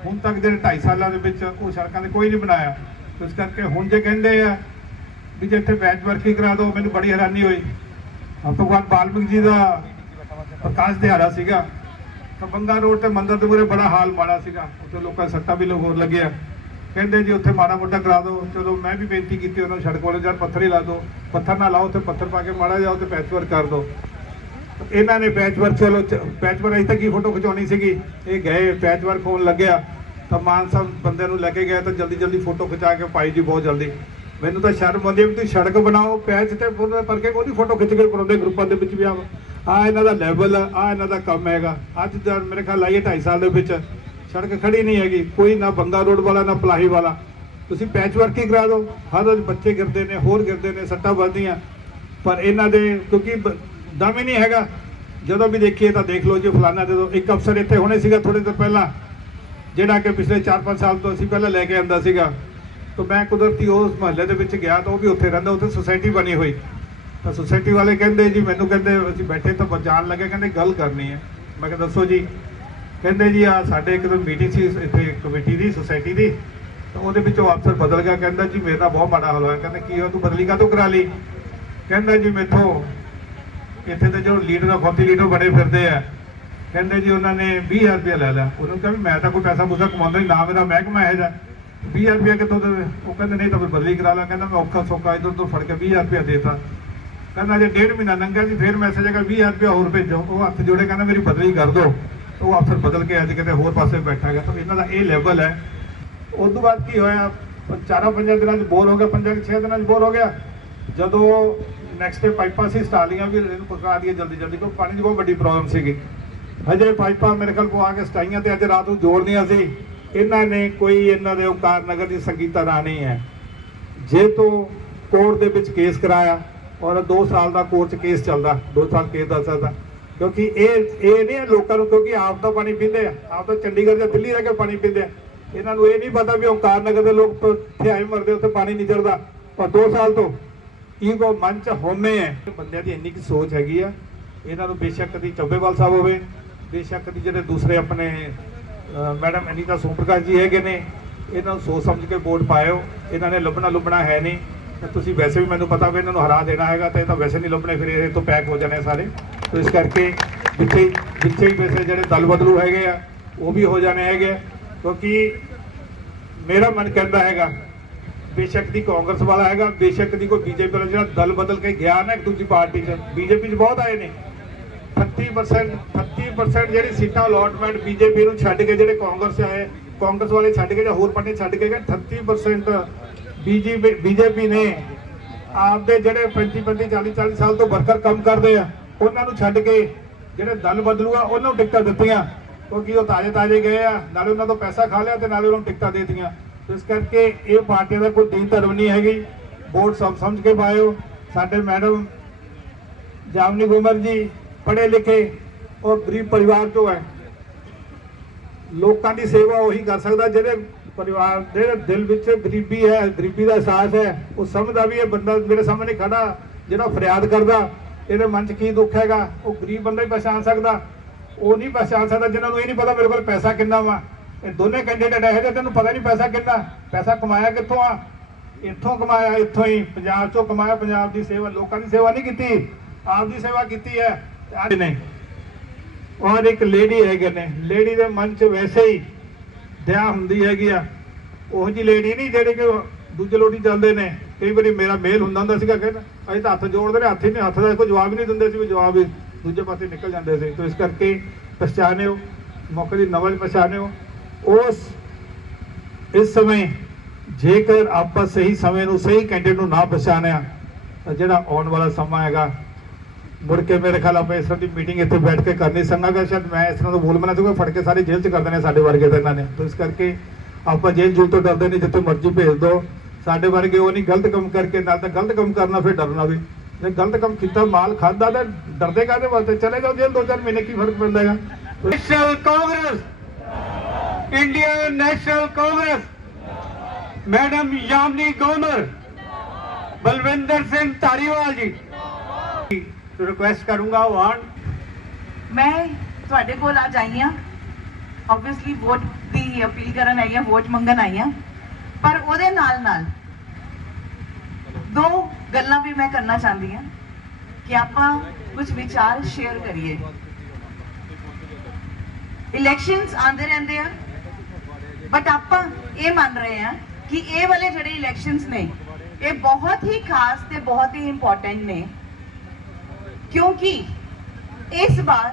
ਹੁਣ ਤੱਕ ਜਿਹੜੇ 2.5 ਸਾਲਾਂ ਦੇ ਵਿੱਚ ਉਹ ਸੜਕਾਂ ਦੇ ਕੋਈ ਨਹੀਂ ਬਣਾਇਆ। ਇਸ ਕਰਕੇ ਹੁਣ ਜੇ ਕਹਿੰਦੇ ਆ ਵੀ ਜੇ ਇੱਥੇ ਬੈਚ ਵਰਕਿੰਗ ਕਰਾ ਦਿਓ, ਮੈਨੂੰ ਬੜੀ ਹੈਰਾਨੀ ਹੋਈ। ਹਫ਼ਤੋਂ ਬਾਅਦ ਬਾਲਮਿਕ ਜੀ ਦਾ ਪ੍ਰਕਾਸ਼ ਦਿਹਾੜਾ ਸੀਗਾ। ਤਾਂ ਬੰਗਾ ਰੋਡ ਤੇ ਮੰਦਰ ਦੇ ਮੂਹਰੇ ਬੜਾ ਹਾਲ ਮਾੜਾ ਸੀਗਾ। ਉੱਥੇ ਲੋਕਾਂ ਦੇ ਸੱਟਾਂ ਵੀ ਹੋਰ ਲੱਗਿਆ। ਕਹਿੰਦੇ ਜੀ ਉੱਥੇ ਮਾੜਾ ਮੋਟਾ ਕਰਾ ਦਿਓ। ਚਲੋ ਮੈਂ ਵੀ ਬੇਨਤੀ ਕੀਤੀ ਉਹਨਾਂ ਨੂੰ, ਸੜਕ ਵਾਲੇ ਯਾਰ ਪੱਥਰ ਹੀ ਲਾ ਦਿਓ। ਪੱਥਰ ਨਾ ਲਾਓ ਤੇ ਪੱਥਰ ਪਾ ਕੇ ਮਾੜਾ ਜਾਓ ਤੇ ਪੈਚ ਵਰਕ ਕਰ ਦਿਓ। ਇਹਨਾਂ ਨੇ ਪੈਚ ਵਰਕ ਚਲੋ ਪੈਚ ਵਰਕ ਅਜੇ ਤੱਕ ਹੀ ਫੋਟੋ ਖਿਚਾਉਣੀ ਸੀਗੀ। ਇਹ ਗਏ ਪੈਚ ਵਰਕ ਹੋਣ ਲੱਗਿਆ। ਤਾਂ ਮਾਨ ਸਾਹਿਬ ਬੰਦੇ ਨੂੰ ਲੈ ਕੇ ਗਏ ਤਾਂ ਜਲਦੀ ਜਲਦੀ ਫੋਟੋ ਖਿਚਾ ਕੇ ਪਾਈ ਜੀ ਬਹੁਤ ਜਲਦੀ। ਮੈਨੂੰ ਤਾਂ ਸ਼ਰਮ ਆਉਂਦੀ ਹੈ ਵੀ ਤੁਸੀਂ ਸੜਕ ਬਣਾਓ ਪੈਚ ਤੇ ਫੋਟੋ ਪਰ ਕੇ ਉਹਦੀ ਫੋਟੋ ਖਿੱਚ ਕੇ ਪਾਉਂਦੇ ਗਰੁੱਪਾਂ ਦੇ ਵਿੱਚ ਵੀ ਆ ਆ ਇਹਨਾਂ ਦਾ ਲੈਵਲ ਆ ਇਹਨਾਂ ਦਾ ਕੰਮ ਹੈਗਾ। ਅੱਜ ਮੇਰੇ ਖਿਆਲ ਆਈਏ 2.5 ਸਾਲ ਦੇ ਵਿੱਚ। ਸੜਕ ਖੜੀ ਨਹੀਂ ਹੈਗੀ, ਕੋਈ ਨਾ ਬੰਗਾ ਰੋਡ ਵਾਲਾ, ਨਾ ਪਲਾਹੀ ਵਾਲਾ। ਤੁਸੀਂ ਪੈਚ ਵਰਕ ਹੀ ਕਰਾ ਦਿਓ। ਹਰ ਰੋਜ਼ ਬੱਚੇ ਗਿਰਦੇ ਨੇ, ਹੋਰ ਗਿਰਦੇ ਨੇ, ਸੱਟਾਂ ਵੱਜਦੀਆਂ। ਪਰ ਇਹਨਾਂ ਦੇ, ਕਿਉਂਕਿ ਬ- ਦਮ ਹੀ ਨਹੀਂ ਹੈਗਾ। ਜਦੋਂ ਵੀ ਦੇਖੀਏ ਤਾਂ ਦੇਖ ਲਓ ਜੀ ਫਲਾਣਾ ਜਦੋਂ ਇੱਕ ਅਫਸਰ ਇੱਥੇ ਹੋਣੇ ਸੀਗਾ ਥੋੜੇ ਦਿਨ ਪਹਿਲਾਂ, ਜਿਹੜਾ ਕਿ ਪਿਛਲੇ 4-5 ਸਾਲ ਤੋਂ ਅਸੀਂ ਪਹਿਲਾਂ ਲੈ ਕੇ ਆਂਦਾ ਸੀਗਾ। ਤਾਂ ਮੈਂ ਕੁਦਰਤੀ ਉਸ ਮਹੱਲੇ ਦੇ ਵਿੱਚ ਗਿਆ ਤਾਂ ਉਹ ਵੀ ਉੱਥੇ ਰਹਿੰਦਾ, ਉੱਥੇ ਸੁਸਾਇਟੀ ਬਣੀ ਹੋਈ। ਤਾਂ ਸੁਸਾਇਟੀ ਵਾਲੇ ਕਹਿੰਦੇ ਜੀ, ਮੈਨੂੰ ਕਹਿੰਦੇ ਅਸੀਂ ਬੈਠੇ ਤਾਂ ਜਾਣ ਲੱਗੇ, ਕਹਿੰਦੇ ਗੱਲ ਕਰਨੀ ਹੈ। ਮੈਂ ਕਿਹਾ, ਦੱਸੋ ਜੀ ਕਹਿੰਦੇ ਜੀ ਆ ਸਾਡੇ ਇੱਕ ਦਿਨ ਮੀਟਿੰਗ ਸੀ, ਇੱਥੇ ਕਮੇਟੀ ਦੀ ਸੁਸਾਇਟੀ ਦੀ। ਤਾਂ ਉਹਦੇ ਵਿੱਚੋਂ ਅਫਸਰ ਬਦਲ ਗਿਆ, ਕਹਿੰਦਾ ਜੀ, ਮੇਰੇ ਨਾਲ ਬਹੁਤ ਮਾੜਾ ਹਾਲ ਹੋਇਆ। ਕਹਿੰਦਾ, ਕੀ ਹੋਇਆ, ਤੂੰ ਬਦਲੀ ਕਾਹਤੋਂ ਕਰਾ ਲਈ? ਕਹਿੰਦਾ ਜੀ, ਮੈਥੋਂ ਇੱਥੇ ਦੇ ਜੋ ਲੀਡਰ ਆ ਖੋਤੀ ਲੀਡਰ ਬਣੇ ਫਿਰਦੇ ਆ। ਕਹਿੰਦੇ ਜੀ, ਉਹਨਾਂ ਨੇ 20000 ਰੁਪਏ ਲੈ ਲਿਆ। ਉਹਨੂੰ ਕਹਿੰਦਾ ਵੀ ਮੈਂ ਤਾਂ ਕੋਈ ਪੈਸਾ ਪੂਸਾ ਕਮਾਉਂਦਾ ਨਹੀਂ, ਨਾ ਮੇਰਾ ਮਹਿਕਮਾ ਹੈ ਜਾ 20000 ਰੁਪਏ ਕਿੱਥੋਂ ਦੇ ਉਹ ਕਹਿੰਦੇ, ਨਹੀਂ ਤਾਂ ਫਿਰ ਬਦਲੀ ਕਰਾ ਲਾ। ਕਹਿੰਦਾ, ਮੈਂ ਔਖਾ ਸੌਖਾ ਇਧਰ ਤੋਂ ਫੜ ਕੇ 20000 ਰੁਪਏ ਦੇਤਾ ਕਹਿੰਦਾ ਜੇ ਡੇਢ ਮਹੀਨਾ ਲੰਘਿਆ ਜੀ ਫਿਰ ਮੈਸੇਜ ਆਇਆ 20000 ਰੁਪਏ ਹੋਰ ਭੇਜੋ। ਉਹ ਹੱਥ ਜੋੜੇ ਕਹਿੰਦਾ, ਮੇਰੀ ਬਦਲੀ ਕਰ ਦਿਓ। ਉਹ ਅਫਸਰ ਬਦਲ ਕੇ ਅੱਜ ਕਿਤੇ ਹੋਰ ਪਾਸੇ ਬੈਠਾ ਗਿਆ ਤਾਂ ਇਹਨਾਂ ਦਾ ਇਹ ਲੈਵਲ ਹੈ। ਉਸ ਤੋਂ ਬਾਅਦ ਕੀ ਹੋਇਆ? ਚਾਰਾਂ ਪੰਜਾਂ ਦਿਨਾਂ 'ਚ ਬੋਰ ਹੋ ਗਿਆ, ਪੰਜਾਂ ਛੇ ਦਿਨਾਂ 'ਚ ਬੋਰ ਹੋ ਗਿਆ। ਜਦੋਂ ਨੈਕਸਟ ਡੇ ਪਾਈਪਾਂ ਸੀ ਸਟਾਲੀਆਂ ਵੀ ਇਹਨੂੰ ਪਕਾ ਦਈਏ ਜਲਦੀ ਜਲਦੀ, ਕਿਉਂਕਿ ਪਾਣੀ ਦੀ ਬਹੁਤ ਵੱਡੀ ਪ੍ਰੋਬਲਮ ਸੀਗੀ। ਹਜੇ ਪਾਈਪਾਂ ਮੇਰੇ ਕੋਲ ਪਵਾ ਕੇ ਸਟਾਈਆਂ ਤੇ ਅੱਜ ਰਾਤ ਨੂੰ ਜੋੜਨੀਆਂ ਸੀ ਇਹਨਾਂ ਨੇ ਕੋਈ ਇਹਨਾਂ ਦੇ ਉਕਾਰ ਨਗਰ ਦੀ ਸੰਗੀਤਾ ਰਾਣੀ ਹੈ। ਜੇ ਤੋਂ ਕੋਰਟ ਦੇ ਵਿੱਚ ਕੇਸ ਕਰਾਇਆ, ਔਰ 2 ਸਾਲ ਦਾ ਕੋਰਟ 'ਚ ਕੇਸ ਚੱਲਦਾ 2 ਸਾਲ ਕੇਸ ਦਾ ਸਕਦਾ। ਕਿਉਂਕਿ ਇਹ ਇਹ ਨਹੀਂ ਹੈ ਲੋਕਾਂ ਨੂੰ, ਕਿਉਂਕਿ ਆਪ ਤਾਂ ਪਾਣੀ ਪੀਂਦੇ ਆ। ਆਪ ਤਾਂ ਚੰਡੀਗੜ੍ਹ ਜਾਂ ਦਿੱਲੀ ਰਹਿ ਕੇ ਪਾਣੀ ਪੀਂਦੇ ਆ। ਇਹਨਾਂ ਨੂੰ ਇਹ ਨਹੀਂ ਪਤਾ ਵੀ ਓਕਾਰ ਨਗਰ ਦੇ ਲੋਕ ਇੱਥੇ ਆਏ ਮਰਦੇ, ਉੱਥੇ ਪਾਣੀ ਨਹੀਂ ਚੜਦਾ ਪਰ 2 ਸਾਲ ਤੋਂ ਈਗੋ ਮਨ ਚ ਹੋਮੇ ਹੈ ਬੰਦਿਆਂ ਦੀ ਇੰਨੀ ਕੀ ਸੋਚ ਹੈਗੀ ਆ। ਇਹਨਾਂ ਨੂੰ ਬੇਸ਼ੱਕ ਕਦੀ ਚੱਬੇਵਾਲ ਸਾਹਿਬ ਹੋਵੇ, ਬੇਸ਼ੱਕ ਦੀ ਜਿਹੜੇ ਦੂਸਰੇ ਆਪਣੇ ਮੈਡਮ ਅਨੀਤਾ ਸੋਮਪ੍ਰਕਾਸ਼ ਜੀ ਹੈਗੇ ਨੇ, ਇਹਨਾਂ ਨੂੰ ਸੋਚ ਸਮਝ ਕੇ ਵੋਟ ਪਾਇਓ। ਇਹਨਾਂ ਨੇ ਲੱਭਣਾ ਲੁੱਭਣਾ ਹੈ ਨਹੀਂ। ਤੇ ਤੁਸੀਂ ਵੈਸੇ ਵੀ ਮੈਨੂੰ ਪਤਾ ਵੀ ਇਹਨਾਂ ਨੂੰ ਹਰਾ ਦੇਣਾ ਹੈਗਾ ਤੇ ਇਹ ਤਾਂ ਵੈਸੇ ਨਹੀਂ ਲੱਭਣੇ ਫਿਰ ਇਹ ਤੋਂ ਪੈਕ ਹੋ ਜਾਣੇ ਸਾਰੇ। ਤੇ ਇਸ ਕਰਕੇ ਵਿੱਚੇ ਵਿੱਚੇ ਹੀ ਵੈਸੇ ਜਿਹੜੇ ਦਲ ਬਦਲੂ ਹੈਗੇ ਆ ਉਹ ਵੀ ਹੋ ਜਾਣੇ ਹੈਗੇ ਆ, ਕਿਉਂਕਿ ਮੇਰਾ ਮਨ ਕਹਿੰਦਾ ਹੈਗਾ ਬੇਸ਼ੱਕ ਦੀ ਕਾਂਗਰਸ ਵਾਲਾ ਹੈਗਾ ਬੇਸ਼ੱਕ ਦੀ ਕੋਈ ਬੀਜੇਪੀ ਵਾਲਾ ਜਿਹੜਾ ਦਲ ਬਦਲ ਕੇ ਗਿਆ ਨਾ ਇੱਕ ਦੂਜੀ ਪਾਰਟੀ 'ਚ ਬੀਜੇਪੀ 'ਚ ਬਹੁਤ ਆਏ ਨੇ। 30% 30% ਜਿਹੜੀ ਸੀਟਾਂ ਅਲਾਟਮੈਂਟ ਬੀਜੇਪੀ ਨੂੰ ਛੱਡ ਕੇ ਜਿਹੜੇ ਕਾਂਗਰਸ ਆਏ ਕਾਂਗਰਸ ਵਾਲੇ ਛੱਡ ਕੇ ਜਾਂ ਹੋਰ ਪਾਰਟੀ ਛੱਡ ਕੇ ਗਏ 38% ਬੀਜੇਪੀ ਬੀਜੇਪੀ ਨੇ ਆਪਦੇ ਜਿਹੜੇ 35 35 40 40 ਸਾਲ ਤੋਂ ਵਰਕਰ ਕੰਮ ਕਰਦੇ ਆ, ਉਹਨਾਂ ਨੂੰ ਛੱਡ ਕੇ ਜਿਹੜੇ ਦਲ ਬਦਲੂ ਆ, ਉਹਨਾਂ ਨੂੰ ਟਿਕਟਾਂ ਦਿੱਤੀਆਂ। ਕਿਉਂਕਿ ਉਹ ਤਾਜ਼ੇ ਤਾਜ਼ੇ ਗਏ ਆ, ਨਾਲੇ ਉਹਨਾਂ ਤੋਂ ਪੈਸਾ ਖਾ ਲਿਆ ਤੇ ਨਾਲੇ ਉਹਨਾਂ ਨੂੰ ਟਿਕਟਾਂ ਦੇਤੀਆਂ। ਇਸ ਕਰਕੇ ਇਹ ਪਾਰਟੀ ਦਾ ਕੋਈ ਦੀਨ ਧਰਮ ਨਹੀਂ ਹੈਗੀ। ਵੋਟ ਸਭ ਸਮਝ ਕੇ ਪਾਇਓ। ਸਾਡੇ ਮੈਡਮ ਜਾਮਨੀ ਗੁਮਰ ਜੀ ਪੜ੍ਹੇ ਲਿਖੇ ਔਰ ਗਰੀਬ ਪਰਿਵਾਰ ਤੋਂ ਹੈ। ਲੋਕਾਂ ਦੀ ਸੇਵਾ ਉਹੀ ਕਰ ਸਕਦਾ ਜਿਹੜੇ ਪਰਿਵਾਰ ਦੇ ਦਿਲ ਵਿੱਚ ਗਰੀਬੀ ਹੈ, ਗਰੀਬੀ ਦਾ ਅਹਿਸਾਸ ਹੈ, ਉਹ ਸਮਝਦਾ ਵੀ ਇਹ ਬੰਦਾ ਮੇਰੇ ਸਾਹਮਣੇ ਖੜਾ, ਜਿਹੜਾ ਫਰਿਆਦ ਕਰਦਾ, ਇਹਦੇ ਮਨ 'ਚ ਕੀ ਦੁੱਖ ਹੈਗਾ, ਉਹ ਗਰੀਬ ਬੰਦਾ ਹੀ ਪਛਾਣ ਸਕਦਾ। ਉਹ ਨਹੀਂ ਪਛਾਣ ਸਕਦਾ, ਜਿਨ੍ਹਾਂ ਨੂੰ ਇਹ ਨਹੀਂ ਪਤਾ ਮੇਰੇ ਕੋਲ ਪੈਸਾ ਕਿੰਨਾ ਵਾ। ਇਹ ਦੋਨੇ ਕੈਂਡੀਡੇਟ ਇਹੋ ਜਿਹੇ, ਤੈਨੂੰ ਪਤਾ ਨਹੀਂ ਪੈਸਾ ਕਿੰਨਾ। ਪੈਸਾ ਕਮਾਇਆ ਕਿੱਥੋਂ ਆ? ਇੱਥੋਂ ਕਮਾਇਆ, ਇੱਥੋਂ ਹੀ। ਪੰਜਾਬ ਚੋਂ ਕਮਾਇਆ, ਪੰਜਾਬ ਦੀ ਸੇਵਾ, ਲੋਕਾਂ ਦੀ ਸੇਵਾ ਨਹੀਂ ਕੀਤੀ। ਆਪ ਦੀ ਸੇਵਾ ਕੀਤੀ ਹੈ। ਅੱਜ ਨਹੀਂ। ਔਰ ਇੱਕ ਲੇਡੀ ਹੈਗੇ ਨੇ। ਲੇਡੀ ਦੇ ਮਨ 'ਚ ਵੈਸੇ ਹੀ ਦਇਆ ਹੁੰਦੀ ਹੈਗੀ ਆ। ਉਹ ਜੀ ਲੇਡੀ ਨਹੀਂ ਜਿਹੜੇ ਕਿ ਦੂਜੇ ਲੋਟੀ ਚੱਲਦੇ ਨੇ। ਕਈ ਵਾਰੀ ਮੇਰਾ ਮੇਲ ਹੁੰਦਾ ਹੁੰਦਾ ਸੀਗਾ ਕਹਿੰਦਾ, ਅਸੀਂ ਤਾਂ ਹੱਥ ਜੋੜਦੇ ਨੇ ਹੱਥ ਹੀ ਨਹੀਂ, ਹੱਥ ਦਾ ਕੋਈ ਜਵਾਬ ਹੀ ਨਹੀਂ ਦਿੰਦੇ ਸੀ ਵੀ ਜਵਾਬ ਹੀ ਦੂਜੇ ਪਾਸੇ ਨਿਕਲ ਜਾਂਦੇ ਸੀ। ਤਾਂ ਇਸ ਕਰਕੇ ਪਛਾਣਿਓ, ਮੌਕੇ ਦੀ ਨਵਲ ਪਛਾਣਿਓ। ਉਸ, ਇਸ ਸਮੇਂ ਜੇਕਰ ਆਪਾਂ ਸਹੀ ਸਮੇਂ ਨੂੰ ਸਹੀ ਕੈਂਡੀਡੇਟ ਨੂੰ ਨਾ ਪਛਾਣਿਆ, ਤਾਂ ਜਿਹੜਾ ਆਉਣ ਵਾਲਾ ਸਮਾਂ ਹੈਗਾ ਮੁੜ ਕੇ ਮੇਰੇ ਖਿਆਲ ਆਪਾਂ ਇਸ ਤਰ੍ਹਾਂ ਦੀ ਮੀਟਿੰਗ ਇੱਥੇ ਬੈਠ ਕੇ ਕਰਨੀ ਸੰਗਾਗਾ ਸ਼ਾਇਦ ਮੈਂ ਇਸ ਤਰ੍ਹਾਂ ਦਾ ਬੋਲ ਬਣਾ ਦੂੰਗਾ ਫੜ ਕੇ ਸਾਰੇ ਜੇਲ੍ਹ 'ਚ ਕਰ ਦੇਣੇ ਸਾਡੇ ਵਰਗੇ ਤਾਂ ਇਹਨਾਂ ਨੇ। ਤਾਂ ਇਸ ਕਰਕੇ ਆਪਾਂ ਜੇਲ੍ਹ ਜੂਲ ਤੋਂ ਡਰਦੇ ਨਹੀਂ, ਜਿੱਥੇ ਮਰਜ਼ੀ ਭੇਜ ਦਿਓ ਸਾਡੇ ਵਰਗੇ ਉਹ ਨਹੀਂ, ਗਲਤ ਕੰਮ ਕਰਕੇ ਨਾਲ ਤਾਂ ਗਲਤ ਕੰਮ ਕਰਨਾ ਫਿਰ ਡਰਨਾ ਵੀ। ਜੇ ਗਲਤ ਕੰਮ ਕੀਤਾ, ਮਾਲ ਖਾਦਾ ਤਾਂ ਡਰਦੇ ਕਾਹਦੇ ਵਾਸਤੇ? ਚਲੇ ਜਾਓ ਜੇਲ੍ਹ ਦੋ ਚਾਰ ਮਹੀਨੇ ਕੀ ਫ਼ਰਕ ਪੈਂਦਾ ਹੈਗਾ? National Congress Indian national Congress madam Yamini Gomar, Balwinder Singh Dhariwal ji. Request ਕਰੂੰਗਾ ਉਹ ਮੈਂ ਤੁਹਾਡੇ ਕੋਲ ਅੱਜ ਆਈ ਹਾਂ। ਆਬਵੀਅਸਲੀ ਵੋਟ ਦੀ ਅਪੀਲ ਕਰਨ ਆਈ ਹਾਂ ਵੋਟ ਮੰਗਣ ਆਈ ਹਾਂ। ਪਰ ਉਹਦੇ ਨਾਲ ਨਾਲ ਦੋ ਗੱਲਾਂ ਵੀ ਮੈਂ ਕਰਨਾ ਚਾਹੁੰਦੀ ਹਾਂ ਕਿ ਆਪਾਂ ਕੁਝ ਵਿਚਾਰ ਸ਼ੇਅਰ ਕਰੀਏ। ਇਲੈਕਸ਼ਨਸ ਆਉਂਦੇ ਰਹਿੰਦੇ ਆ ਬਟ ਆਪਾਂ ਇਹ ਮੰਨ ਰਹੇ ਆ ਕਿ ਇਹ ਵਾਲੇ ਜਿਹੜੇ ਇਲੈਕਸ਼ਨਸ ਨੇ, ਇਹ ਬਹੁਤ ਹੀ ਖਾਸ ਤੇ ਬਹੁਤ ਹੀ ਇੰਪੋਰਟੈਂਟ ਨੇ। ਕਿਉਂਕਿ ਇਸ ਵਾਰ